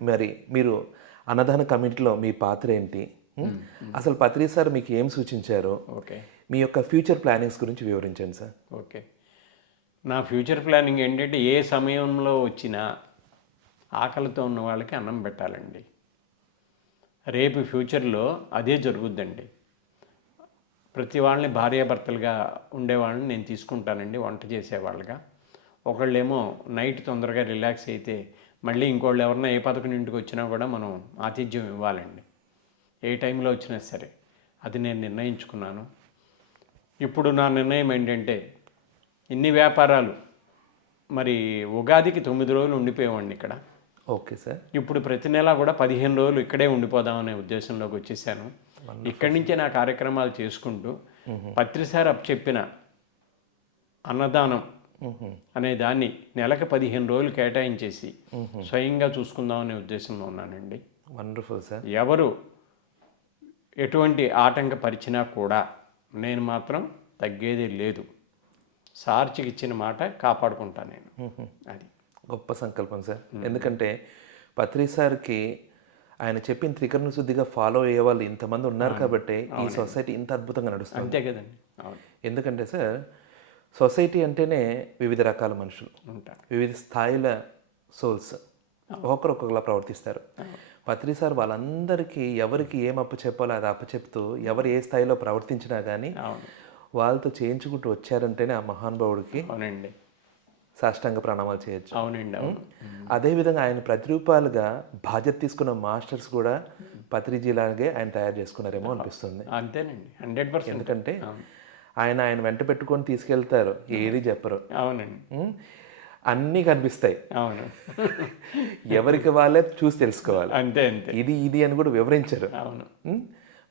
మరి మీరు అన్నదాన కమిటీలో మీ పాత్ర ఏంటి, అసలు పత్రి సార్ మీకు ఏం సూచించారు, మీ యొక్క ఫ్యూచర్ ప్లానింగ్స్ గురించి వివరించండి సార్. ఓకే, నా ఫ్యూచర్ ప్లానింగ్ ఏంటంటే ఏ సమయంలో వచ్చినా ఆకలితో ఉన్న వాళ్ళకి అన్నం పెట్టాలండి. రేపు ఫ్యూచర్లో అదే జరుగుద్దండి. ప్రతి వాళ్ళని భార్యాభర్తలుగా ఉండేవాళ్ళని నేను తీసుకుంటానండి వంట చేసేవాళ్ళగా. ఒకళ్ళేమో నైట్ తొందరగా రిలాక్స్ అయితే మళ్ళీ ఇంకోళ్ళు ఎవరన్నా ఏ 11ంటికి వచ్చినా కూడా మనం ఆతిథ్యం ఇవ్వాలండి, ఏ టైంలో వచ్చినా సరే. అది నేను నిర్ణయించుకున్నాను. ఇప్పుడు నా నిర్ణయం ఏంటంటే, ఇన్ని వ్యాపారాలు మరి ఉగాదికి 9 రోజులు ఉండిపోయామండి ఇక్కడ. Okay sir. ఇప్పుడు ప్రతి నెల కూడా 15 రోజులు ఇక్కడే ఉండిపోదామనే ఉద్దేశంలోకి వచ్చేసాను. ఇక్కడి నుంచే నా కార్యక్రమాలు చేసుకుంటూ పత్రిసారి చెప్పిన అన్నదానం అనే దాన్ని నెలకు 15 రోజులు కేటాయించేసి స్వయంగా చూసుకుందామనే ఉద్దేశంలో ఉన్నానండి. Wonderful sir. ఎవరు ఎటువంటి ఆటంకపరిచినా కూడా నేను మాత్రం తగ్గేది లేదు. సార్చికి ఇచ్చిన మాట కాపాడుకుంటాను నేను. అది గొప్ప సంకల్పం సార్. ఎందుకంటే పత్రి సార్కి ఆయన చెప్పిన త్రికరణ శుద్ధిగా ఫాలో అయ్యే వాళ్ళు ఇంతమంది ఉన్నారు కాబట్టి ఈ సొసైటీ ఇంత అద్భుతంగా నడుస్తుంది. అంతే కదండి. అవును, ఎందుకంటే సార్ సొసైటీ అంటేనే వివిధ రకాల మనుషులు, ఉంటాను. వివిధ స్థాయిల సోల్స్, ఒక్కొక్కలా ప్రవర్తిస్తారు. పత్రి సార్ వాళ్ళందరికీ ఎవరికి ఏం అప్పు చెప్పాలో అది అప్పచెప్తూ ఎవరు ఏ స్థాయిలో ప్రవర్తించినా కానీ అవును, వాళ్ళతో చేయించుకుంటూ వచ్చారంటేనే ఆ మహానుభావుడికి అవునండి, సాష్టాంగ ప్రణామాలు చేయొచ్చు. అవునండి, అవును. అదేవిధంగా ఆయన ప్రతిరూపాలుగా బాధ్యత తీసుకున్న మాస్టర్స్ కూడా పత్రిజీలాగే ఆయన తయారు చేసుకున్నారేమో అనిపిస్తుంది. అంతేనండి, 100%. ఎందుకంటే ఆయన వెంట పెట్టుకొని తీసుకెళ్తారు, ఏది చెప్పరు. అవునండి, అన్నీ కనిపిస్తాయి. అవును, ఎవరికి వాళ్ళే చూసి తెలుసుకోవాలి. అంతే అంతే. ఇది అని కూడా వివరించరు. అవును,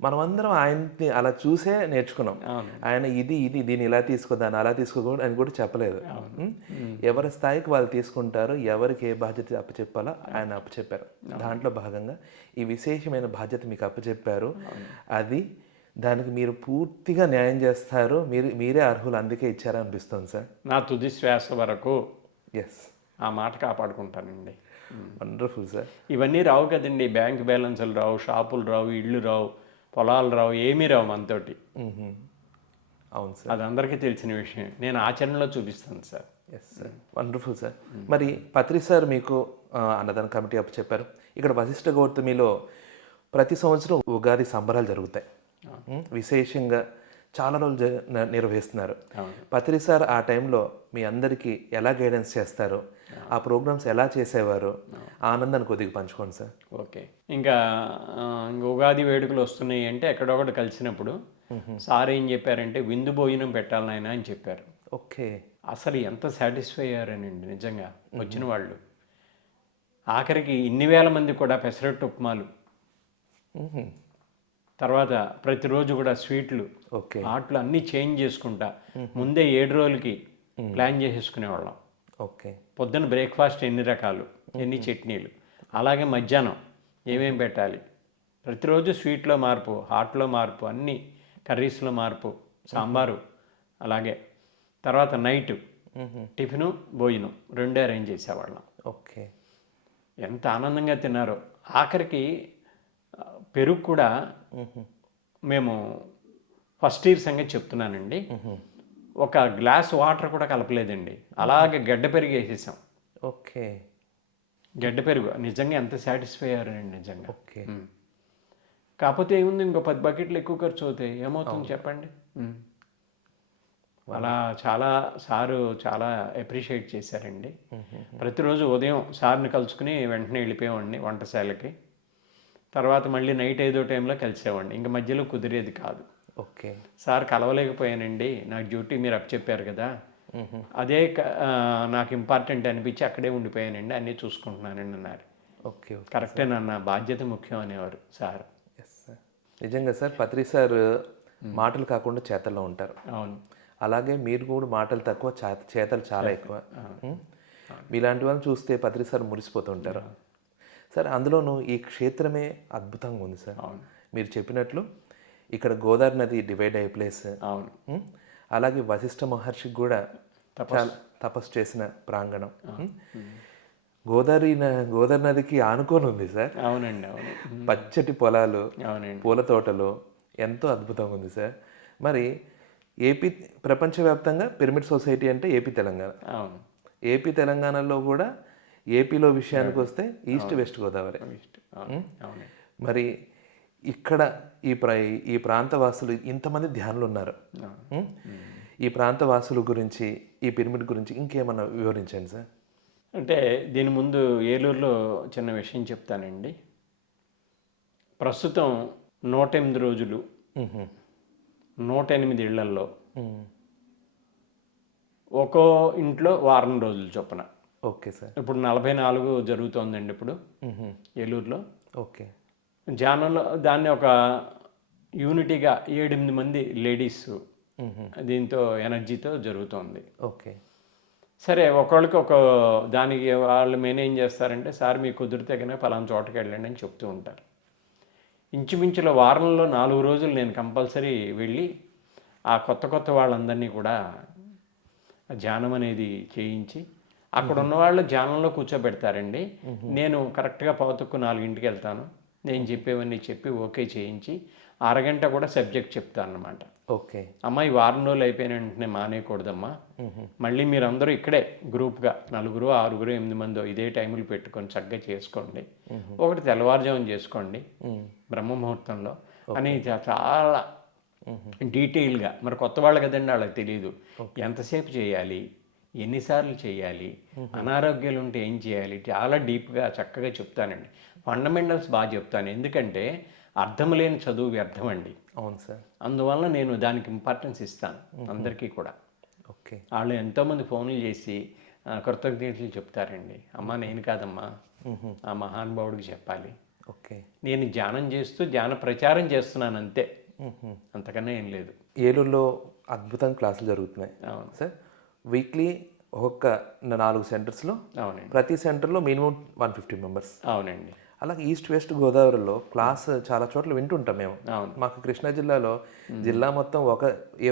మనమందరం ఆయన్ని అలా చూసే నేర్చుకున్నాం. అవును, ఆయన దీన్ని ఇలా తీసుకోదాన్ని అలా తీసుకోకూడదు అని కూడా చెప్పలేదు. ఎవరి స్థాయికి వాళ్ళు తీసుకుంటారో, ఎవరికి ఏ బాధ్యత అప్పచెప్పాలో ఆయన అప్పచెప్పారు. దాంట్లో భాగంగా ఈ విశేషమైన బాధ్యత మీకు అప్పచెప్పారు. దానికి మీరు పూర్తిగా న్యాయం చేస్తారు. మీరే అర్హులు, అందుకే ఇచ్చారనిపిస్తుంది సార్. నా తుది శ్వాస వరకు ఎస్, ఆ మాట కాపాడుకుంటానండి. Wonderful sir. ఇవన్నీ రావు కదండి. బ్యాంక్ బ్యాలెన్సులు రావు, షాపులు రావు, ఇళ్ళు రావు, పొలాలు రావు, ఏమీ రావు మనతోటి. అవును సార్, అది అందరికీ తెలిసిన విషయం. నేను ఆచరణలో చూపిస్తాను sir. Yes sir, wonderful sir. మరి పత్రి సార్ మీకు అన్నదాన కమిటీ అప్పు చెప్పారు. ఇక్కడ వశిష్ఠ గౌతమిలో ప్రతి సంవత్సరం ఉగాది సంబరాలు జరుగుతాయి. విశేషంగా చాలా రోజులు నిర్వహిస్తున్నారు. పత్రి సార్ ఆ టైంలో మీ అందరికీ ఎలా గైడెన్స్ చేస్తారు, ఆ ప్రోగ్రామ్స్ ఎలా చేసేవారు, ఆ ఆనందాన్ని కొద్దిగా పంచుకోండి సార్. ఓకే. ఇంకా ఉగాది వేడుకలు వస్తున్నాయి అంటే ఎక్కడొకటి కలిసినప్పుడు సార్ ఏం చెప్పారంటే విందు భోజనం పెట్టాలి నాయన అని చెప్పారు. ఓకే. అసలు ఎంత సాటిస్ఫై అయ్యారనండి నిజంగా వచ్చిన వాళ్ళు. ఆఖరికి ఇన్ని వేల మంది కూడా పెసరట్టు ఉప్మాలు, తర్వాత ప్రతిరోజు కూడా స్వీట్లు, ఓకే, ఆటలు అన్నీ చేంజ్ చేసుకుంటా ముందే 7 రోజులకి ప్లాన్ చేసేసుకునేవాళ్ళం. ఓకే. పొద్దున్న బ్రేక్ఫాస్ట్ ఎన్ని రకాలు, ఎన్ని చట్నీలు, అలాగే మధ్యాహ్నం ఏమేం పెట్టాలి, ప్రతిరోజు స్వీట్లో మార్పు, హాట్లో మార్పు, అన్నీ కర్రీస్లో మార్పు, సాంబారు, అలాగే తర్వాత నైట్ టిఫిను భోజనం 2 అరేంజ్ చేసేవాళ్ళం. ఓకే. ఎంత ఆనందంగా తిన్నారో. ఆఖరికి పెరుగు కూడా మేము ఫస్ట్ ఇయర్ సంగతి చెప్తున్నానండి, ఒక గ్లాస్ వాటర్ కూడా కలపలేదండి, అలాగే గడ్డ పెరుగు వేసేసాం. ఓకే. గడ్డ పెరుగు నిజంగా ఎంత సాటిస్ఫై అయ్యారండి నిజంగా. ఓకే. కాకపోతే ఏముంది, ఇంకో 10 బకెట్లు ఎక్కువ ఖర్చు అవుతాయి, ఏమవుతుంది చెప్పండి. అలా సారు చాలా అప్రిషియేట్ చేశారండి. ప్రతిరోజు ఉదయం సార్ని కలుసుకుని వెంటనే వెళ్ళిపోయేవాడిని వంటశాలకి. తర్వాత మళ్ళీ నైట్ 5 టైంలో కలిసేవాడిని. ఇంక మధ్యలో కుదిరేది కాదు. ఓకే. సార్ కలవలేకపోయానండి, నాకు డ్యూటీ మీరు చెప్పారు కదా, అదే నాకు ఇంపార్టెంట్ అనిపించి అక్కడే ఉండిపోయానండి, అన్నీ చూసుకుంటున్నానండి అన్నారు. ఓకే. కరెక్టే నాన్న, బాధ్యత ముఖ్యం అనేవారు సార్. ఎస్ సార్, నిజంగా సార్ పత్రి సార్ మాటలు కాకుండా చేతల్లో ఉంటారు. అవును. అలాగే మీరు కూడా మాటలు తక్కువ, చేతలు చాలా ఎక్కువ. మీలాంటి వాళ్ళని చూస్తే పత్రి సార్ మురిసిపోతుంటారు సార్. అందులోనూ ఈ క్షేత్రమే అద్భుతంగా ఉంది సార్. మీరు చెప్పినట్లు ఇక్కడ గోదావరి నది డివైడ్ అయ్యే ప్లేస్. అవును. అలాగే వశిష్ఠ మహర్షికి కూడా తపస్సు చేసిన ప్రాంగణం. గోదావరి నదికి ఆనుకొని ఉంది సార్. అవునండి, అవును. పచ్చటి పొలాలు, అవునండి, పూల తోటలు, ఎంతో అద్భుతంగా ఉంది సార్. మరి ఏపీ ప్రపంచవ్యాప్తంగా పిరమిడ్ సొసైటీ అంటే ఏపీ తెలంగాణ. అవును. ఏపీ తెలంగాణలో కూడా ఏపీలో విషయానికి వస్తే ఈస్ట్ వెస్ట్ గోదావరి. మరి ఇక్కడ ఈ ప్రాంత వాసులు ఇంతమంది ధ్యానులు ఉన్నారు. ఈ ప్రాంత వాసుల గురించి, ఈ పిరమిడ్ గురించి ఇంకేమన్నా వివరించండి సార్. అంటే దీని ముందు ఏలూరులో చిన్న విషయం చెప్తానండి. ప్రస్తుతం 108 రోజులు 108 ఇళ్లల్లో ఒక్కో ఇంట్లో వారం రోజులు చొప్పున. Okay sir. ఇప్పుడు 44 జరుగుతోందండి ఇప్పుడు ఏలూరులో. ఓకే. ధ్యానంలో దాన్ని ఒక యూనిటీగా 7-8 మంది లేడీస్ దీంతో ఎనర్జీతో జరుగుతోంది. ఓకే. సరే ఒకళ్ళకి ఒక దానికి వాళ్ళు ఏం చేస్తారంటే, సార్ మీకు కుదిరితే కనుక పలానా చోటకి వెళ్ళండి అని చెప్తూ ఉంటారు. ఇంచుమించులో వారంలో 4 రోజులు నేను కంపల్సరీ వెళ్ళి ఆ కొత్త వాళ్ళందరినీ కూడా ధ్యానం అనేది చేయించి అక్కడ ఉన్న వాళ్ళు ధ్యానంలో కూర్చోబెడతారండి. నేను కరెక్ట్గా 4:15కి వెళ్తాను. నేను చెప్పేవన్నీ చెప్పి ఓకే చేయించి అరగంట కూడా సబ్జెక్ట్ చెప్తాను అన్నమాట. ఓకే. అమ్మ ఈ వారం రోజులు అయిపోయిన వెంటనే మానేయకూడదమ్మా, మళ్ళీ మీరందరూ ఇక్కడే గ్రూప్గా 4, 6, 8 మందో ఇదే టైములు పెట్టుకొని చక్కగా చేసుకోండి. ఒకటి తెల్లవారుజామున చేసుకోండి బ్రహ్మముహూర్తంలో అని చాలా డీటెయిల్గా. మరి కొత్త వాళ్ళు కదండి, వాళ్ళకి తెలియదు ఎంతసేపు చేయాలి, ఎన్నిసార్లు చేయాలి, అనారోగ్యాలు ఉంటే ఏం చేయాలి, చాలా డీప్గా చక్కగా చెప్తానండి. ఫండమెంటల్స్ బాగా చెప్తాను, ఎందుకంటే అర్థం లేని చదువు వ్యర్థం అండి. అవును సార్. అందువల్ల నేను దానికి ఇంపార్టెన్స్ ఇస్తాను అందరికీ కూడా. ఓకే. వాళ్ళు ఎంతోమంది ఫోన్లు చేసి కృతజ్ఞతలు చెప్తారండి. అమ్మ నేను కాదమ్మా, ఆ మహానుభావుడికి చెప్పాలి. ఓకే. నేను ధ్యానం చేస్తూ ధ్యాన ప్రచారం చేస్తున్నాను అంతే, అంతకన్నా ఏం లేదు. ఏలూరులో అద్భుతంగా క్లాసులు జరుగుతున్నాయి. అవును సార్. వీక్లీ ఒక్కొక్క 4 సెంటర్స్లో, అవునండి, ప్రతి సెంటర్లో మినిమం 150 మెంబర్స్. అవునండి. అలాగే ఈస్ట్ వెస్ట్ గోదావరిలో క్లాస్ చాలా చోట్ల వింటుంటాం మేము. అవును. మాకు కృష్ణా జిల్లాలో జిల్లా మొత్తం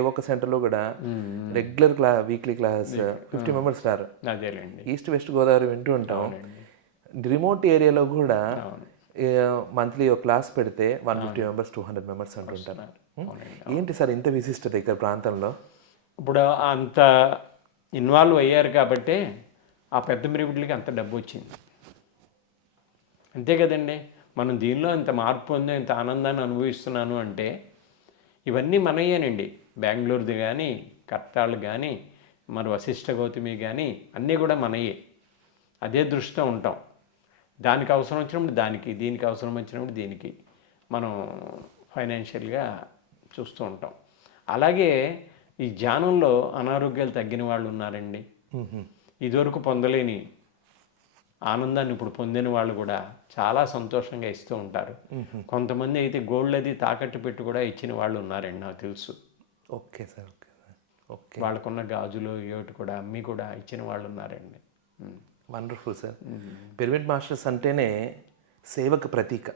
ఒక్క సెంటర్లో కూడా రెగ్యులర్ వీక్లీ క్లాస్ 50 మెంబర్స్ రారు. అదేలేండి. ఈస్ట్ వెస్ట్ గోదావరి వింటూ ఉంటాం. రిమోట్ ఏరియాలో కూడా మంత్లీ ఒక క్లాస్ పెడితే 150 మెంబర్స్ 200 మెంబర్స్ అంటుంటారు. ఏంటి సార్ ఇంత విశిష్టత ఇక్కడ ప్రాంతంలో? ఇప్పుడు అంత ఇన్వాల్వ్ అయ్యారు కాబట్టి ఆ పెద్ద మిరుగుడికి అంత డబ్బు వచ్చింది, అంతే కదండి. మనం దీనిలో ఇంత మార్పు పొంది ఇంత ఆనందాన్ని అనుభవిస్తున్నాను అంటే ఇవన్నీ మనయ్యేనండి. బెంగళూరుది కానీ, కట్టాలు కానీ, మరి వశిష్ఠ గౌతమి కానీ అన్నీ కూడా మనయ్యే. అదే దృష్టితో ఉంటాం. దానికి అవసరం వచ్చినప్పుడు దానికి, దీనికి అవసరం వచ్చినప్పుడు దీనికి మనం ఫైనాన్షియల్గా చూస్తూ ఉంటాం. అలాగే ఈ ధ్యానంలో అనారోగ్యాలు తగ్గిన వాళ్ళు ఉన్నారండి. ఇదివరకు పొందలేని ఆనందాన్ని ఇప్పుడు పొందిన వాళ్ళు కూడా చాలా సంతోషంగా ఇస్తూ ఉంటారు. కొంతమంది అయితే గోల్డ్ అది తాకట్టు పెట్టి కూడా ఇచ్చిన వాళ్ళు ఉన్నారండి, నాకు తెలుసు. Okay sir. Okay sir. Okay. వాళ్ళకున్న గాజులు ఏమిటి కూడా అమ్మి కూడా ఇచ్చిన వాళ్ళు ఉన్నారండి. Wonderful sir. పిరమిడ్ మాస్టర్స్ అంటేనే సేవకు ప్రతీక.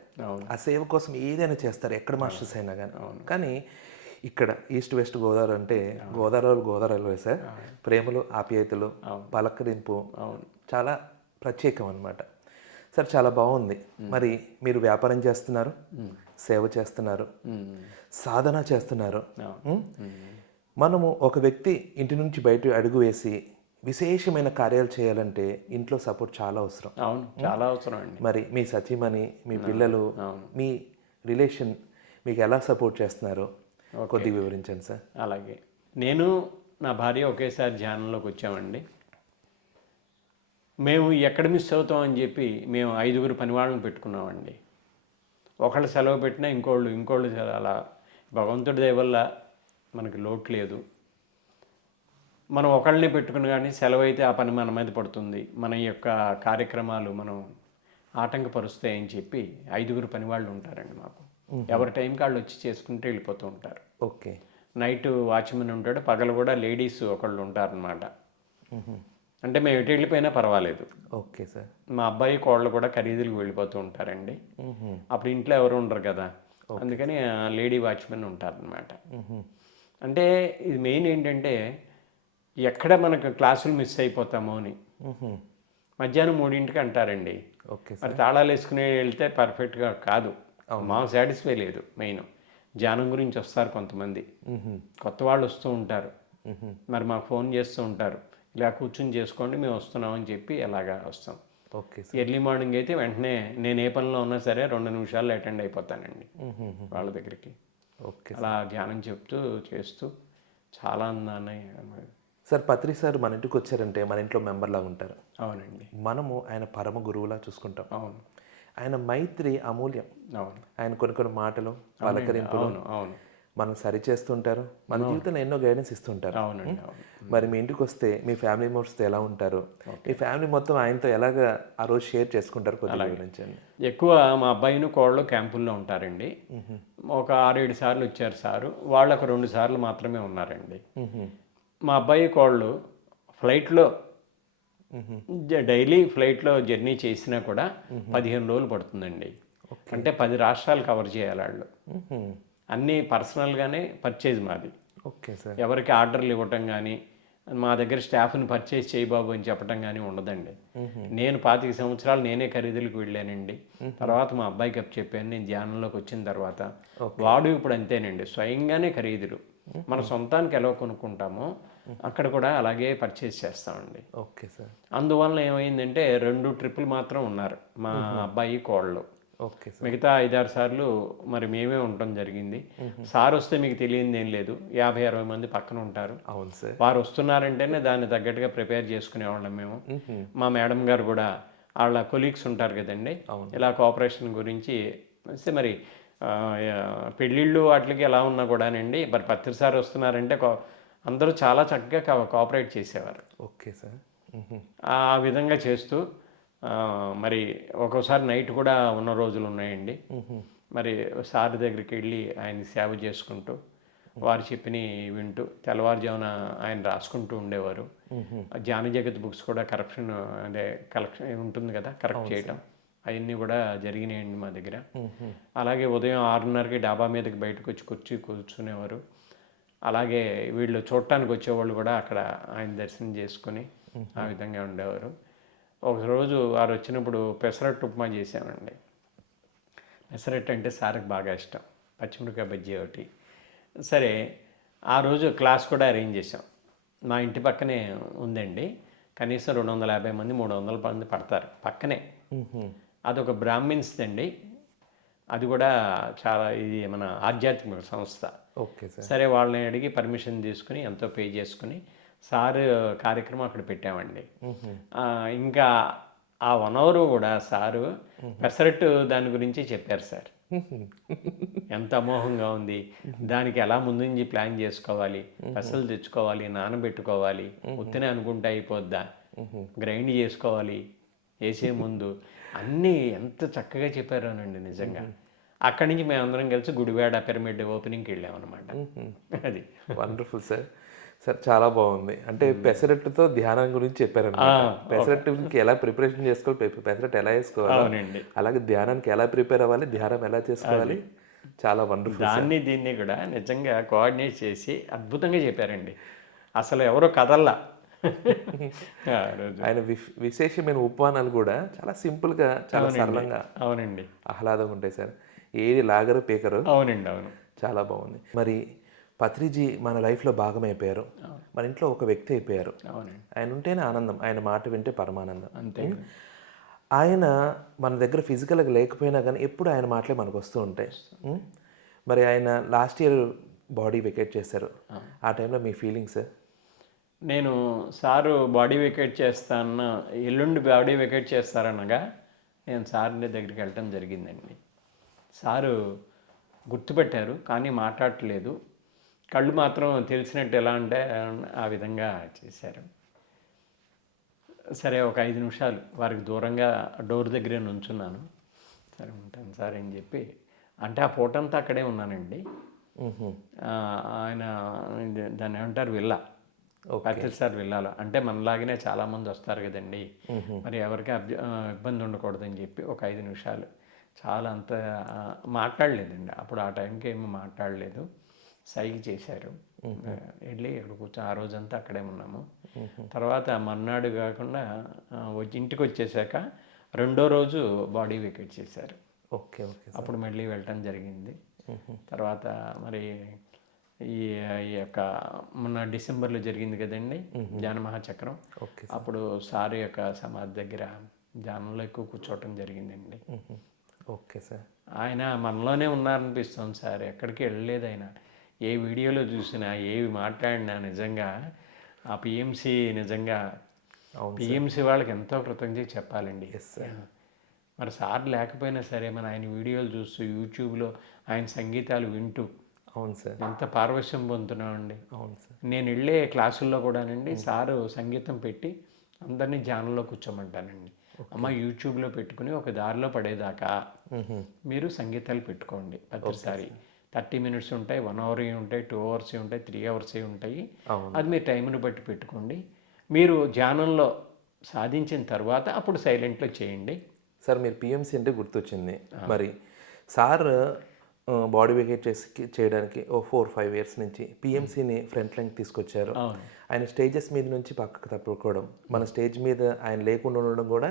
ఆ సేవ కోసం ఏదైనా చేస్తారు, ఎక్కడ మాస్టర్స్ అయినా కానీ. కానీ ఇక్కడ ఈస్ట్ వెస్ట్ గోదావరి అంటే గోదావరిలో సార్ ప్రేమలు, ఆప్యాయతలు, పలకరింపు చాలా ప్రత్యేకం అన్నమాట. సార్ చాలా బాగుంది. మరి మీరు వ్యాపారం చేస్తున్నారు, సేవ చేస్తున్నారు, సాధన చేస్తున్నారు. మనము ఒక వ్యక్తి ఇంటి నుంచి బయట అడుగు వేసి విశేషమైన కార్యాలు చేయాలంటే ఇంట్లో సపోర్ట్ చాలా అవసరం. అవును, చాలా అవసరం అండి. మరి మీ సతీమణి, మీ పిల్లలు, మీ రిలేషన్ మీకు ఎలా సపోర్ట్ చేస్తున్నారు కొద్దిగా వివరించండి సార్. అలాగే, నేను నా భార్య ఒకేసారి ధ్యానంలోకి వచ్చామండి. మేము ఎక్కడ మిస్ అవుతామని చెప్పి మేము 5 పనివాళ్ళని పెట్టుకున్నామండి. ఒకళ్ళు సెలవు పెట్టినా ఇంకోళ్ళు అలా భగవంతుడి దయ వల్ల మనకి లోటు లేదు. మనం ఒకళ్ళని పెట్టుకుని కానీ సెలవు అయితే ఆ పని మన మీద పడుతుంది, మన యొక్క కార్యక్రమాలు మనం ఆటంకపరుస్తాయని చెప్పి 5 పనివాళ్ళు ఉంటారండి మాకు. ఎవరి టైంకి వాళ్ళు వచ్చి చేసుకుంటూ వెళ్ళిపోతూ ఉంటారు. ఓకే. నైట్ వాచ్మెన్ ఉంటాడు, పగలు కూడా లేడీస్ ఒకళ్ళు ఉంటారనమాట. అంటే మేము ఎటు వెళ్ళిపోయినా పర్వాలేదు. Okay sir. మా అబ్బాయి కోళ్ళు కూడా ఖరీదులకు వెళ్ళిపోతూ ఉంటారండి. అప్పుడు ఇంట్లో ఎవరు ఉండరు కదా, అందుకని లేడీ వాచ్మెన్ ఉంటారనమాట. అంటే ఇది మెయిన్ ఏంటంటే ఎక్కడ మనకు క్లాసులు మిస్ అయిపోతామో అని. మధ్యాహ్నం 3ంటికి అంటారండి. మరి తాళాలు వేసుకుని వెళ్తే పర్ఫెక్ట్గా కాదు, మాకు సాటిస్ఫై లేదు. మెయిన్ ధ్యానం గురించి వస్తారు కొంతమంది, కొత్త వాళ్ళు వస్తూ ఉంటారు. మరి మాకు ఫోన్ చేస్తూ ఉంటారు, ఇలా కూర్చుని చేసుకోండి మేము వస్తున్నామని చెప్పి ఎలాగా వస్తాం. ఓకే. ఎర్లీ మార్నింగ్ అయితే వెంటనే నేను ఏ పనిలో ఉన్నా సరే 2 నిమిషాల్లో అటెండ్ అయిపోతానండి వాళ్ళ దగ్గరికి. ఓకే. అలా ధ్యానం చెప్తూ చేస్తూ చాలా అందాన్ని. సార్ పత్రి సార్ మన ఇంటికి వచ్చారంటే మన ఇంట్లో మెంబర్లా ఉంటారు. అవునండి. మనము ఆయన పరమ గురువులా చూసుకుంటాం. అవును. ఆయన మైత్రి అమూల్యం. అవును. ఆయన కొన్ని మాటలు, పలకరింపులు మనం సరి చేస్తుంటారు, మన జీవితంలో ఎన్నో గైడెన్స్ ఇస్తుంటారు. అవునండి. మరి మీ ఇంటికి వస్తే మీ ఫ్యామిలీ మెంబర్స్తో ఎలా ఉంటారు, మీ ఫ్యామిలీ మొత్తం ఆయనతో ఎలాగా ఆ రోజు షేర్ చేసుకుంటారు కొద్దిగా వివరించండి. ఎక్కువ మా అబ్బాయిని కోళ్ళు క్యాంపుల్లో ఉంటారండి. ఒక 6-7 సార్లు వచ్చారు సారు. వాళ్ళు ఒక 2 సార్లు మాత్రమే ఉన్నారండి. మా అబ్బాయి కోళ్ళు ఫ్లైట్లో డైలీ ఫ్లైట్లో జర్నీ చేసినా కూడా 15 రోజులు పడుతుందండి. అంటే 10 రాష్ట్రాలు కవర్ చేయాలి వాళ్ళు. అన్నీ పర్సనల్గానే పర్చేజ్ మాది. Okay sir. ఎవరికి ఆర్డర్లు ఇవ్వటం కానీ, మా దగ్గర స్టాఫ్ని పర్చేజ్ చేయి బాబు అని చెప్పడం కానీ ఉండదండి. నేను 25 సంవత్సరాలు నేనే ఖరీదులకు వెళ్ళానండి. తర్వాత మా అబ్బాయికి చెప్పాను నేను ధ్యానంలోకి వచ్చిన తర్వాత. వాడు ఇప్పుడు అంతేనండి, స్వయంగానే ఖరీదులు మన సొంతానికి ఎలా కొనుక్కుంటామో అక్కడ కూడా అలాగే పర్చేజ్ చేస్తామండి. Okay sir. అందువలన ఏమైందంటే 2 ట్రిప్పులు మాత్రం ఉన్నారు మా అబ్బాయి కోళ్ళు. Okay sir. మిగతా 5-6 సార్లు మరి మేమే ఉండటం జరిగింది. సార్ వస్తే మీకు తెలియదు ఏం లేదు, 50-60 మంది పక్కన ఉంటారు. అవును సార్. వారు వస్తున్నారంటేనే దాన్ని తగ్గట్టుగా ప్రిపేర్ చేసుకునేవాళ్ళం మేము. మా మేడం గారు కూడా వాళ్ళ కొలీగ్స్ ఉంటారు కదండి, ఇలా కోఆపరేషన్ గురించి వస్తే మరి పెళ్ళిళ్ళు వాటికి ఎలా ఉన్నా కూడానండి, మరి పత్రిసారి వస్తున్నారంటే అందరూ చాలా చక్కగా కోఆపరేట్ చేసేవారు. Okay sir. ఆ విధంగా చేస్తూ మరి ఒక్కోసారి నైట్ కూడా ఉన్న రోజులు ఉన్నాయండి. మరి సార్ దగ్గరికి వెళ్ళి ఆయన సేవ చేసుకుంటూ వారు చెప్పిన వింటూ తెల్లవారుజామున ఆయన రాసుకుంటూ ఉండేవారు. ధ్యాన జగత్ బుక్స్ కూడా కరెక్షన్ అంటే కలెక్షన్ ఉంటుంది కదా, కరెక్ట్ చేయటం అవన్నీ కూడా జరిగినాయండి మా దగ్గర. అలాగే ఉదయం 6:30కి డాబా మీదకి బయటకు వచ్చి కూర్చునేవారు. అలాగే వీళ్ళు చూడటానికి వచ్చేవాళ్ళు కూడా అక్కడ ఆయన దర్శనం చేసుకుని ఆ విధంగా ఉండేవారు. ఒకరోజు వారు వచ్చినప్పుడు పెసరట్టు ఉప్మా చేశామండి. పెసరట్టు అంటే సార్కి బాగా ఇష్టం, పచ్చిమిరపకాయ బజ్జీ ఒకటి. సరే ఆ రోజు క్లాస్ కూడా అరేంజ్ చేసాం. మా ఇంటి పక్కనే ఉందండి, కనీసం 250 మంది 300 మంది పడతారు పక్కనే. అదొక బ్రాహ్మిన్స్ అండి, అది కూడా చాలా ఇది మన ఆధ్యాత్మిక సంస్థ. Okay sir. సరే వాళ్ళని అడిగి పర్మిషన్ తీసుకుని ఎంతో పే చేసుకుని సార్ కార్యక్రమం అక్కడ పెట్టామండి. ఇంకా ఆ 1 అవర్ కూడా సారు పెసరట్టు దాని గురించి చెప్పారు సార్. ఎంత అమోఘంగా ఉంది, దానికి ఎలా ముందు నుంచి ప్లాన్ చేసుకోవాలి, పెసలు తెచ్చుకోవాలి, నానబెట్టుకోవాలి, ఉత్తనే అనుకుంటే అయిపోద్దా, గ్రైండ్ చేసుకోవాలి వేసే ముందు, అన్నీ ఎంత చక్కగా చెప్పారోనండి నిజంగా. అక్కడి నుంచి మేమందరం కలిసి గుడివాడ పిరమిడ్ ఓపెనింగ్కి వెళ్ళామన్నమాట. అది వండర్ఫుల్ సార్. సార్ చాలా బాగుంది. అంటే పెసరట్టుతో ధ్యానం గురించి చెప్పారన్నమాట. పెసరట్టుకి ఎలా ప్రిపరేషన్ చేసుకోవాలి, పెసరట్టు ఎలా వేసుకోవాలి, అవునండి, అలాగే ధ్యానానికి ఎలా ప్రిపేర్ అవ్వాలి, ధ్యానం ఎలా చేసుకోవాలి, చాలా వండర్ఫుల్. దీన్ని కూడా నిజంగా కోఆర్డినేట్ చేసి అద్భుతంగా చెప్పారండి. అసలు ఎవరో కదల్లా. ఆయన విశేషమైన ఉపమానాలు కూడా చాలా సింపుల్గా, చాలా సరళంగా, అవునండి, ఆహ్లాదంగా ఉంటాయి సార్. ఏది లాగరు పీకరు. అవునండి, అవును. చాలా బాగుంది. మరి పత్రిజీ మన లైఫ్లో భాగమైపోయారు, మన ఇంట్లో ఒక వ్యక్తి అయిపోయారు. ఆయన ఉంటేనే ఆనందం, ఆయన మాట వింటే పరమానందం. అంతే. ఆయన మన దగ్గర ఫిజికల్గా లేకపోయినా కానీ ఎప్పుడు ఆయన మాటలే మనకు వస్తూ ఉంటాయి. మరి ఆయన లాస్ట్ ఇయర్ బాడీ వెకేట్ చేశారు, ఆ టైంలో మీ ఫీలింగ్స్? నేను సారు బాడీ వెకేట్ చేస్తాన్న ఎల్లుండి బాడీ వెకేట్ చేస్తారనగా నేను సార్ని దగ్గరికి వెళ్ళటం జరిగిందండి. సారు గుర్తుపెట్టారు కానీ మాట్లాడట్లేదు, కళ్ళు మాత్రం తెలిసినట్టు ఎలా అంటే ఆ విధంగా చేశారు. సరే ఒక 5 నిమిషాలు వారికి దూరంగా డోర్ దగ్గరే నుంచున్నాను. సరే ఉంటాను సార్ అని చెప్పి, అంటే ఆ పూటంతా అక్కడే ఉన్నానండి. ఆయన దాన్ని ఏమంటారు, విల్లా, పత్రిసార్ విల్లాలో. అంటే మనలాగానే చాలామంది వస్తారు కదండి, మరి ఎవరికి ఇబ్బంది ఉండకూడదని చెప్పి ఒక 5 నిమిషాలు చాలా అంత మాట్లాడలేదండి. అప్పుడు ఆ టైంకి ఏమీ మాట్లాడలేదు, సైగ చేశారు. వెళ్ళి ఇక్కడ కూర్చొని ఆ రోజంతా అక్కడే ఉన్నాము. తర్వాత మర్నాడు కాకుండా ఇంటికి వచ్చేసాక 2వ రోజు బాడీ వెకేట్ చేశారు. Okay okay. అప్పుడు మళ్ళీ వెళ్ళటం జరిగింది. తర్వాత మరి ఈ యొక్క మొన్న డిసెంబర్లో జరిగింది కదండి ధ్యాన మహాచక్రం, అప్పుడు సార్ యొక్క సమాధి దగ్గర ధ్యానంలో ఎక్కువ కూర్చోవటం జరిగిందండి. Okay sir. ఆయన మనలోనే ఉన్నారనిపిస్తుంది సార్, ఎక్కడికి వెళ్ళలేదు ఆయన. ఏ వీడియోలో చూసినా, ఏవి మాట్లాడినా నిజంగా ఆ పిఎంసి నిజంగా పిఎంసి వాళ్ళకి ఎంతో కృతజ్ఞత చెప్పాలండి. మరి సార్ లేకపోయినా సరే మన ఆయన వీడియోలు చూస్తూ యూట్యూబ్లో ఆయన సంగీతాలు వింటూ, అవును సార్, ఎంత పారవశ్యం పొందుతున్నామండి. అవును సార్. నేను వెళ్ళే క్లాసుల్లో కూడానండి సారు సంగీతం పెట్టి అందరినీ ధ్యానంలో కూర్చోమంటానండి. అమ్మ యూట్యూబ్లో పెట్టుకుని ఒక దారిలో పడేదాకా మీరు సంగీతాలు పెట్టుకోండి, ప్రతిసారి 30 మినిట్స్ ఉంటాయి, 1 అవర్ ఉంటాయి, 2 అవర్స్ ఉంటాయి, 3 అవర్స్ ఉంటాయి. అవును. అది మీ టైంని బట్టి పెట్టుకోండి. మీరు ధ్యానంలో సాధించిన తర్వాత అప్పుడు సైలెంట్లో చేయండి. సార్ మీరు పిఎంసి అంటే గుర్తొచ్చింది. మరి సార్ బాడీ వెయిట్ చేయడానికి ఓ 4-5 ఇయర్స్ నుంచి పిఎంసిని ఫ్రంట్ లైన్కి తీసుకొచ్చారు. అవును. ఆయన స్టేజెస్ మీద నుంచి పక్కకు తప్పుకోవడం, మన స్టేజ్ మీద ఆయన లేకుండా ఉండడం కూడా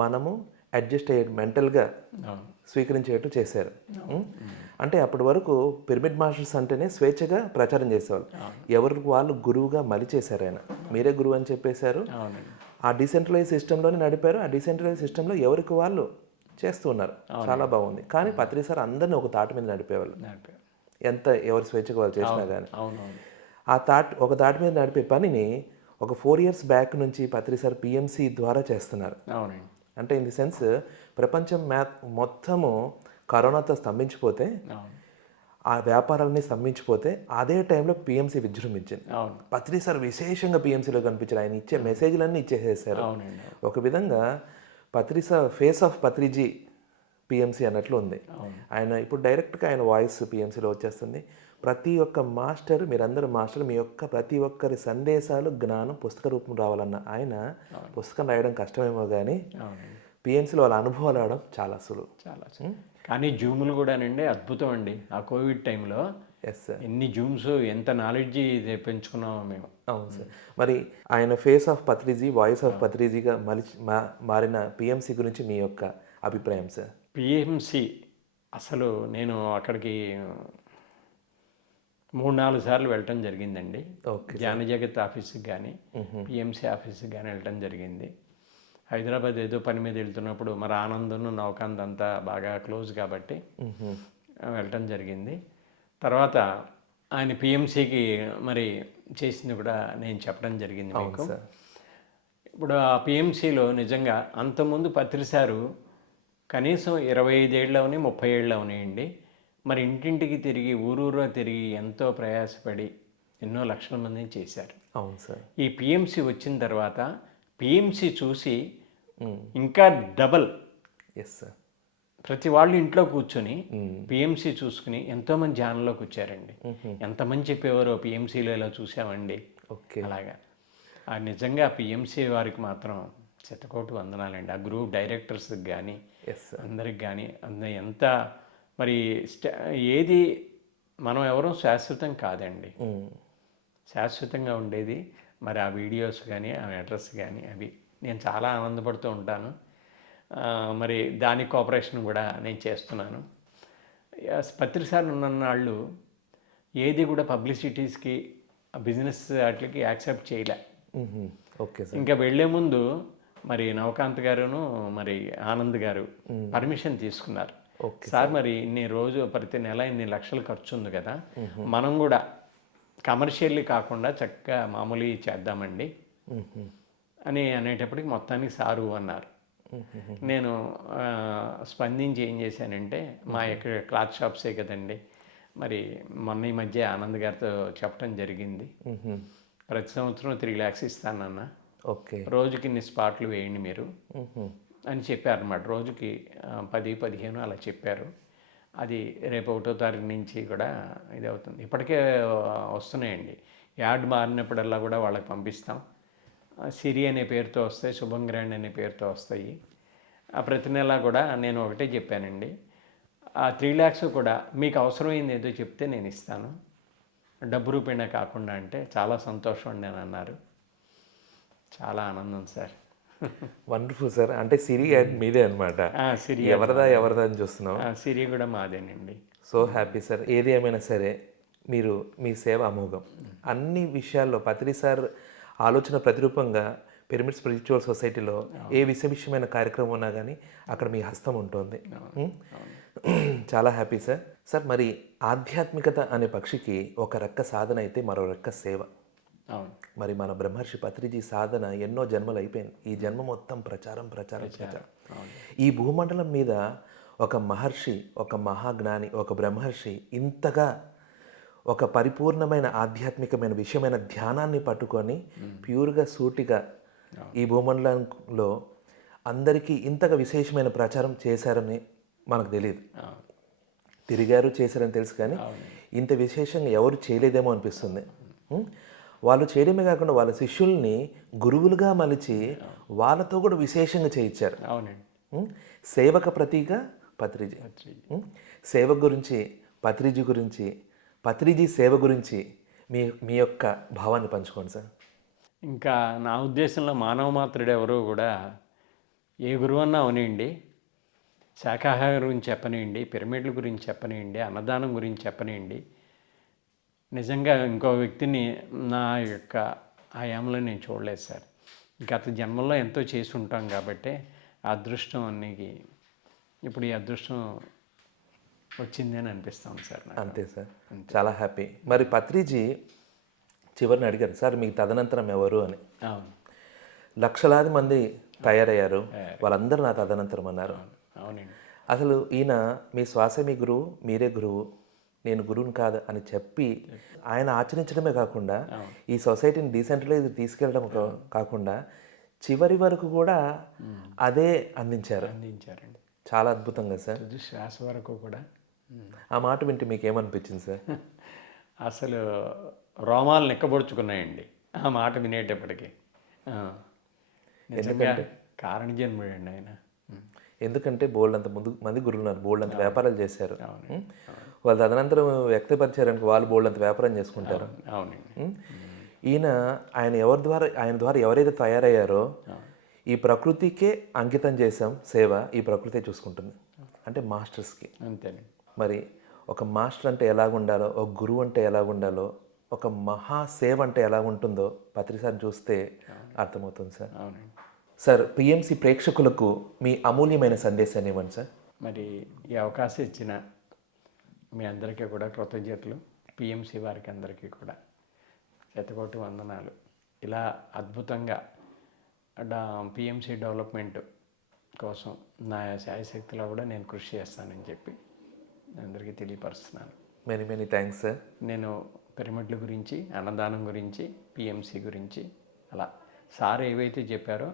మనము అడ్జస్ట్ అయ్యే మెంటల్గా అవును. స్వీకరించేట్టు చేశారు. అంటే అప్పటి వరకు పిరమిడ్ మాస్టర్స్ అంటేనే స్వేచ్ఛగా ప్రచారం చేసేవాళ్ళు. ఎవరికి వాళ్ళు గురువుగా మలిచేశారు. ఆయన మీరే గురువు అని చెప్పేశారు. అవునండి. ఆ డిసెంట్రలైజ్ సిస్టంలోనే నడిపారు. ఆ డిసెంట్రలైజ్ సిస్టంలో ఎవరికి వాళ్ళు చేస్తూ ఉన్నారు. చాలా బాగుంది. కానీ పత్రి సార్ అందరినీ ఒక తాటి మీద నడిపేవాళ్ళు. ఎంత ఎవరి స్వేచ్ఛగా వాళ్ళు చేసినా కానీ అవునవును. ఒక తాటి మీద నడిపే పనిని ఒక 4 ఇయర్స్ బ్యాక్ నుంచి పత్రి సార్ పిఎంసి ద్వారా చేస్తున్నారు. అవునండి. అంటే ఇన్ ది సెన్స్ ప్రపంచం మొత్తము కరోనాతో స్తంభించిపోతే, అవును. ఆ వ్యాపారాలని స్తంభించిపోతే అదే టైంలో పిఎంసి విజృంభించింది. అవును. పత్రి సార్ విశేషంగా పిఎంసీలో కనిపించారు. ఆయన ఇచ్చే మెసేజ్లన్నీ ఇచ్చేసేసారు. అవునండి. ఒక విధంగా Patri sir face of Patriji PMC అన్నట్లు ఉంది. ఆయన ఇప్పుడు డైరెక్ట్గా ఆయన వాయిస్ పిఎంసీలో వచ్చేస్తుంది. ప్రతి ఒక్క మాస్టర్, మీరందరూ మాస్టర్, మీ యొక్క ప్రతి ఒక్కరి సందేశాలు జ్ఞానం పుస్తక రూపం రావాలన్న ఆయన పుస్తకం రాయడం కష్టమేమో కానీ పిఎంసీలో వాళ్ళ అనుభవాలు రావడం చాలా సులువు. చాలా కానీ జూములు కూడానండి అద్భుతం అండి. ఆ కోవిడ్ టైంలో ఎస్ సార్, ఎన్ని జూమ్స్, ఎంత నాలెడ్జ్ పెంచుకున్నామో మేము. అవును సార్. మరి ఆయన face of Patriji, voice of పత్రిజీగా మారిన పిఎంసి గురించి మీ యొక్క అభిప్రాయం సార్? పిఎంసి అసలు నేను అక్కడికి 3-4 సార్లు వెళ్ళటం జరిగిందండి. జ్ఞాన జగత్ ఆఫీస్కి కానీ పిఎంసి ఆఫీస్కి కానీ వెళ్ళటం జరిగింది. హైదరాబాద్ ఏదో పని మీద వెళ్తున్నప్పుడు మరి ఆనందను నవకాంత్ అంతా బాగా క్లోజ్ కాబట్టి వెళ్ళటం జరిగింది. తర్వాత ఆయన పిఎంసికి మరి చేసింది కూడా నేను చెప్పడం జరిగింది మీకు. ఇప్పుడు ఆ పిఎంసిలో నిజంగా అంతకుముందు పత్రిసారు కనీసం 25 ఏళ్ళవని 30 ఏళ్ళవనియండి మరి ఇంటింటికి తిరిగి ఊరూరా తిరిగి ఎంతో ప్రయాసపడి ఎన్నో లక్షల మందిని చేశారు. అవును సార్. ఈ పిఎంసి వచ్చిన తర్వాత పిఎంసి చూసి ఇంకా డబల్ ఎస్ సార్, ప్రతి వాళ్ళు ఇంట్లో కూర్చొని పిఎంసి చూసుకుని ఎంతోమంది ధ్యానంలోకి వచ్చారండి. ఎంతమంది చెప్పేవారో పిఎంసీలో ఇలా చూసామండి. ఓకే. అలాగా నిజంగా పిఎంసి వారికి మాత్రం శతకోటి వందనాలండి. ఆ గ్రూప్ డైరెక్టర్స్కి కానీ అందరికి కానీ ఎంత మరి ఏది మనం ఎవరూ శాశ్వతం కాదండి. శాశ్వతంగా ఉండేది మరి ఆ వీడియోస్ కానీ ఆ అడ్రస్ కానీ అవి నేను చాలా ఆనందపడుతూ ఉంటాను. మరి దాని కోఆపరేషన్ కూడా నేను చేస్తున్నాను. పత్రిసార్లు ఉన్ననాళ్ళు ఏది కూడా పబ్లిసిటీస్కి బిజినెస్ వాటికి యాక్సెప్ట్ చేయలే. Okay sir. ఇంకా వెళ్ళే ముందు మరి నవకాంత్ గారును మరి ఆనంద్ గారు పర్మిషన్ తీసుకున్నారు. సార్ మరి ప్రతి నెల ఇన్ని లక్షలు ఖర్చు ఉంది కదా, మనం కూడా కమర్షియల్లీ కాకుండా చక్కగా మామూలు చేద్దామండి అని అనేటప్పటికి మొత్తానికి సారు అన్నారు. నేను స్పందించి ఏం చేశానంటే మా ఇక్కడ క్లాత్ షాప్సే కదండి, మరి మొన్న ఈ మధ్య ఆనంద్ గారితో చెప్పడం జరిగింది. ప్రతి సంవత్సరం 3 lakhs ఇస్తానన్నా, ఓకే, రోజుకి ఇన్ని స్పాట్లు వేయండి మీరు అని చెప్పారన్నమాట. రోజుకి 10-15 అలా చెప్పారు. అది రేపు 1వ తారీఖు నుంచి కూడా ఇది అవుతుంది. ఇప్పటికే వస్తున్నాయండి. యాడ్ మారినప్పుడల్లా కూడా వాళ్ళకి పంపిస్తాం. సిరి అనే పేరుతో వస్తాయి, శుభం గ్రాండ్ అనే పేరుతో వస్తాయి. ప్రతి నెల కూడా నేను ఒకటే చెప్పానండి, ఆ 3 lakhs కూడా మీకు అవసరమైంది ఏదో చెప్తే నేను ఇస్తాను, డబ్బు రూపేణా కాకుండా అంటే చాలా సంతోషం అండి అని అన్నారు. చాలా ఆనందం సార్. Wonderful sir. అంటే సిరి యాడ్ మీదే అనమాట. సిరి ఎవరిదా అని చూస్తున్నాం. సిరి కూడా మాదేనండి. So happy sir. ఏది ఏమైనా సరే మీరు మీ సేవ అమోఘం. అన్ని విషయాల్లో పత్రి సార్ ఆలోచన ప్రతిరూపంగా పిరమిడ్ స్పిరిచువల్ సొసైటీలో ఏ విషయమైన కార్యక్రమం ఉన్నా కానీ అక్కడ మీ హస్తం ఉంటుంది. చాలా హ్యాపీ సార్. సార్ మరి ఆధ్యాత్మికత అనే పక్షికి ఒక రెక్క సాధన అయితే మరో రెక్క సేవ. మరి మన బ్రహ్మర్షి పత్రిజీ సాధన ఎన్నో జన్మలు అయిపోయింది. ఈ జన్మ మొత్తం ప్రచారం. ఈ భూమండలం మీద ఒక మహర్షి, ఒక మహాజ్ఞాని, ఒక బ్రహ్మర్షి ఇంతగా ఒక పరిపూర్ణమైన ఆధ్యాత్మికమైన విషయమైన ధ్యానాన్ని పట్టుకొని ప్యూర్గా సూటిగా ఈ భూమండలంలో అందరికీ ఇంతగా విశేషమైన ప్రచారం చేశారని మనకు తెలియదు. తిరిగారు చేశారని తెలుసు, కానీ ఇంత విశేషంగా ఎవరు చేయలేదేమో అనిపిస్తుంది. వాళ్ళు చేయడమే కాకుండా వాళ్ళ శిష్యుల్ని గురువులుగా మలిచి వాళ్ళతో కూడా విశేషంగా చేయించారు. అవునండి. సేవక ప్రతీక పత్రిజీ. సేవ గురించి, పత్రిజీ గురించి, పత్రిజీ సేవ గురించి మీ మీ యొక్క భావాన్ని పంచుకోండి సార్. ఇంకా నా ఉద్దేశంలో మానవ మాత్రుడు ఎవరు కూడా ఏ గురువు అన్నా అవనివ్వండి, శాకాహార గురించి చెప్పనివ్వండి, పిరమిడ్ల గురించి చెప్పనివ్వండి, అన్నదానం గురించి చెప్పనివ్వండి, నిజంగా ఇంకో వ్యక్తిని నా యొక్క ఆయామంలో నేను చూడలేదు సార్. గత జన్మల్లో ఎంతో చేసి ఉంటాం కాబట్టి ఆ అదృష్టం అన్నికి ఇప్పుడు ఈ అదృష్టం వచ్చింది అని అనిపిస్తాను సార్ నాకు. అంతే సార్, చాలా హ్యాపీ. మరి పత్రిజీ చివరిని అడిగారు, సార్ మీకు తదనంతరం ఎవరు అని. అవును, లక్షలాది మంది తయారయ్యారు, వాళ్ళందరూ నా తదనంతరం అన్నారు. అవునండి. అసలు ఈయన మీ శ్వాస మీ గురువు, మీరే గురువు, నేను గురువుని కాదు అని చెప్పి ఆయన ఆచరించడమే కాకుండా ఈ సొసైటీని డీసెంట్రలైజ్ తీసుకెళ్ళడం కాకుండా చివరి వరకు కూడా అదే అందించారండి. చాలా అద్భుతంగా సార్. తుది శ్వాస వరకు కూడా. ఆ మాట వింటే మీకు ఏమనిపించింది సార్? అసలు రోమాలు నెక్కబొడుచుకున్నాయండి ఆ మాట వినేటప్పటికి. నిజంగా కారణజన్ముడు అండి ఆయన. ఎందుకంటే బోల్డ్ అంత మంది గురువులు ఉన్నారు, బోల్డ్ అంత వ్యాపారాలు చేశారు. వాళ్ళు తదనంతరం వ్యక్తపరిచారనుకో వాళ్ళు బోల్డ్ అంత వ్యాపారం చేసుకుంటారు. అవునండి. ఆయన ద్వారా ఎవరైతే తయారయ్యారో ఈ ప్రకృతికే అంకితం చేసాం సేవ, ఈ ప్రకృతే చూసుకుంటుంది. అంటే మాస్టర్స్కి. అంతేనండి. మరి ఒక మాస్టర్ అంటే ఎలాగుండాలో, ఒక గురువు అంటే ఎలాగుండాలో, ఒక మహాసేవ అంటే ఎలా ఉంటుందో పత్రిసారి చూస్తే అర్థమవుతుంది సార్. అవునండి. సార్, పిఎంసి ప్రేక్షకులకు మీ అమూల్యమైన సందేశాన్ని ఇవ్వండి సార్. మరి ఈ అవకాశం ఇచ్చిన మీ అందరికీ కూడా కృతజ్ఞతలు. పిఎంసి వారికి అందరికీ కూడా శతకోటి వందనాలు. ఇలా అద్భుతంగా పిఎంసి డెవలప్మెంట్ కోసం నా శాయశక్తిలో కూడా నేను కృషి చేస్తానని చెప్పి అందరికీ తెలియపరుస్తున్నాను. Many many thanks sir. నేను పిరమిడ్ల గురించి, అన్నదానం గురించి, పిఎంసి గురించి అలా సార్ ఏవైతే చెప్పారో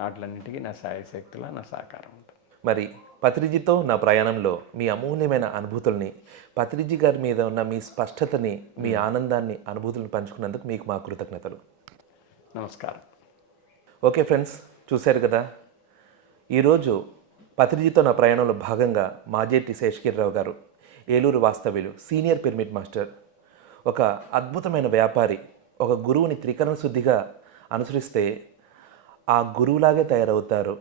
వాటిలన్నిటికీ నా శాయశక్తిలో నా సహకారం ఉంటుంది. మరి పత్రిజీతో నా ప్రయాణంలో మీ అమూల్యమైన అనుభూతుల్ని, పత్రిజీ గారి మీద ఉన్న మీ స్పష్టతని, మీ ఆనందాన్ని, అనుభూతులను పంచుకున్నందుకు మీకు మా కృతజ్ఞతలు. నమస్కారం. ఓకే ఫ్రెండ్స్, చూశారు కదా, ఈరోజు పత్రిజీతో నా ప్రయాణంలో భాగంగా మాజేటి శేషగిరిరావు గారు, ఏలూరు వాస్తవ్యులు, సీనియర్ పిరమిడ్ మాస్టర్, ఒక అద్భుతమైన వ్యాపారి, ఒక గురువుని త్రికరణ శుద్ధిగా అనుసరిస్తే ఆ గురువులాగే తయారవుతారు,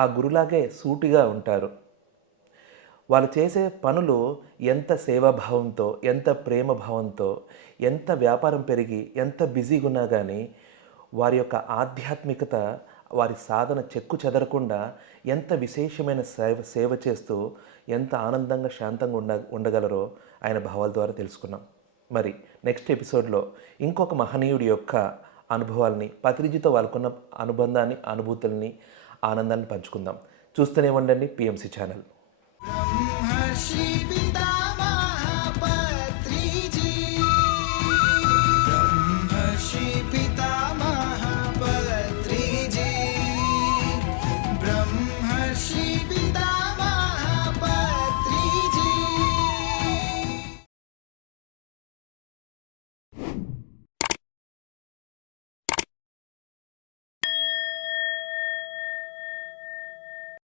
ఆ గురువులాగే సూటిగా ఉంటారు. వాళ్ళు చేసే పనులు ఎంత సేవాభావంతో, ఎంత ప్రేమ భావంతో, ఎంత వ్యాపారం పెరిగి ఎంత బిజీగా ఉన్నా కానీ వారి యొక్క ఆధ్యాత్మికత, వారి సాధన చెక్కు చెదరకుండా ఎంత విశేషమైన సేవ చేస్తూ ఎంత ఆనందంగా శాంతంగా ఉండగలరో ఆయన భావాల ద్వారా తెలుసుకున్నాం. మరి నెక్స్ట్ ఎపిసోడ్లో ఇంకొక మహనీయుడి యొక్క అనుభవాల్ని, పత్రిజీతో వాళ్ళకున్న అనుబంధాన్ని, అనుభూతుల్ని, ఆనందాన్ని పంచుకుందాం. చూస్తూనే ఉండండి పిఎంసి ఛానల్.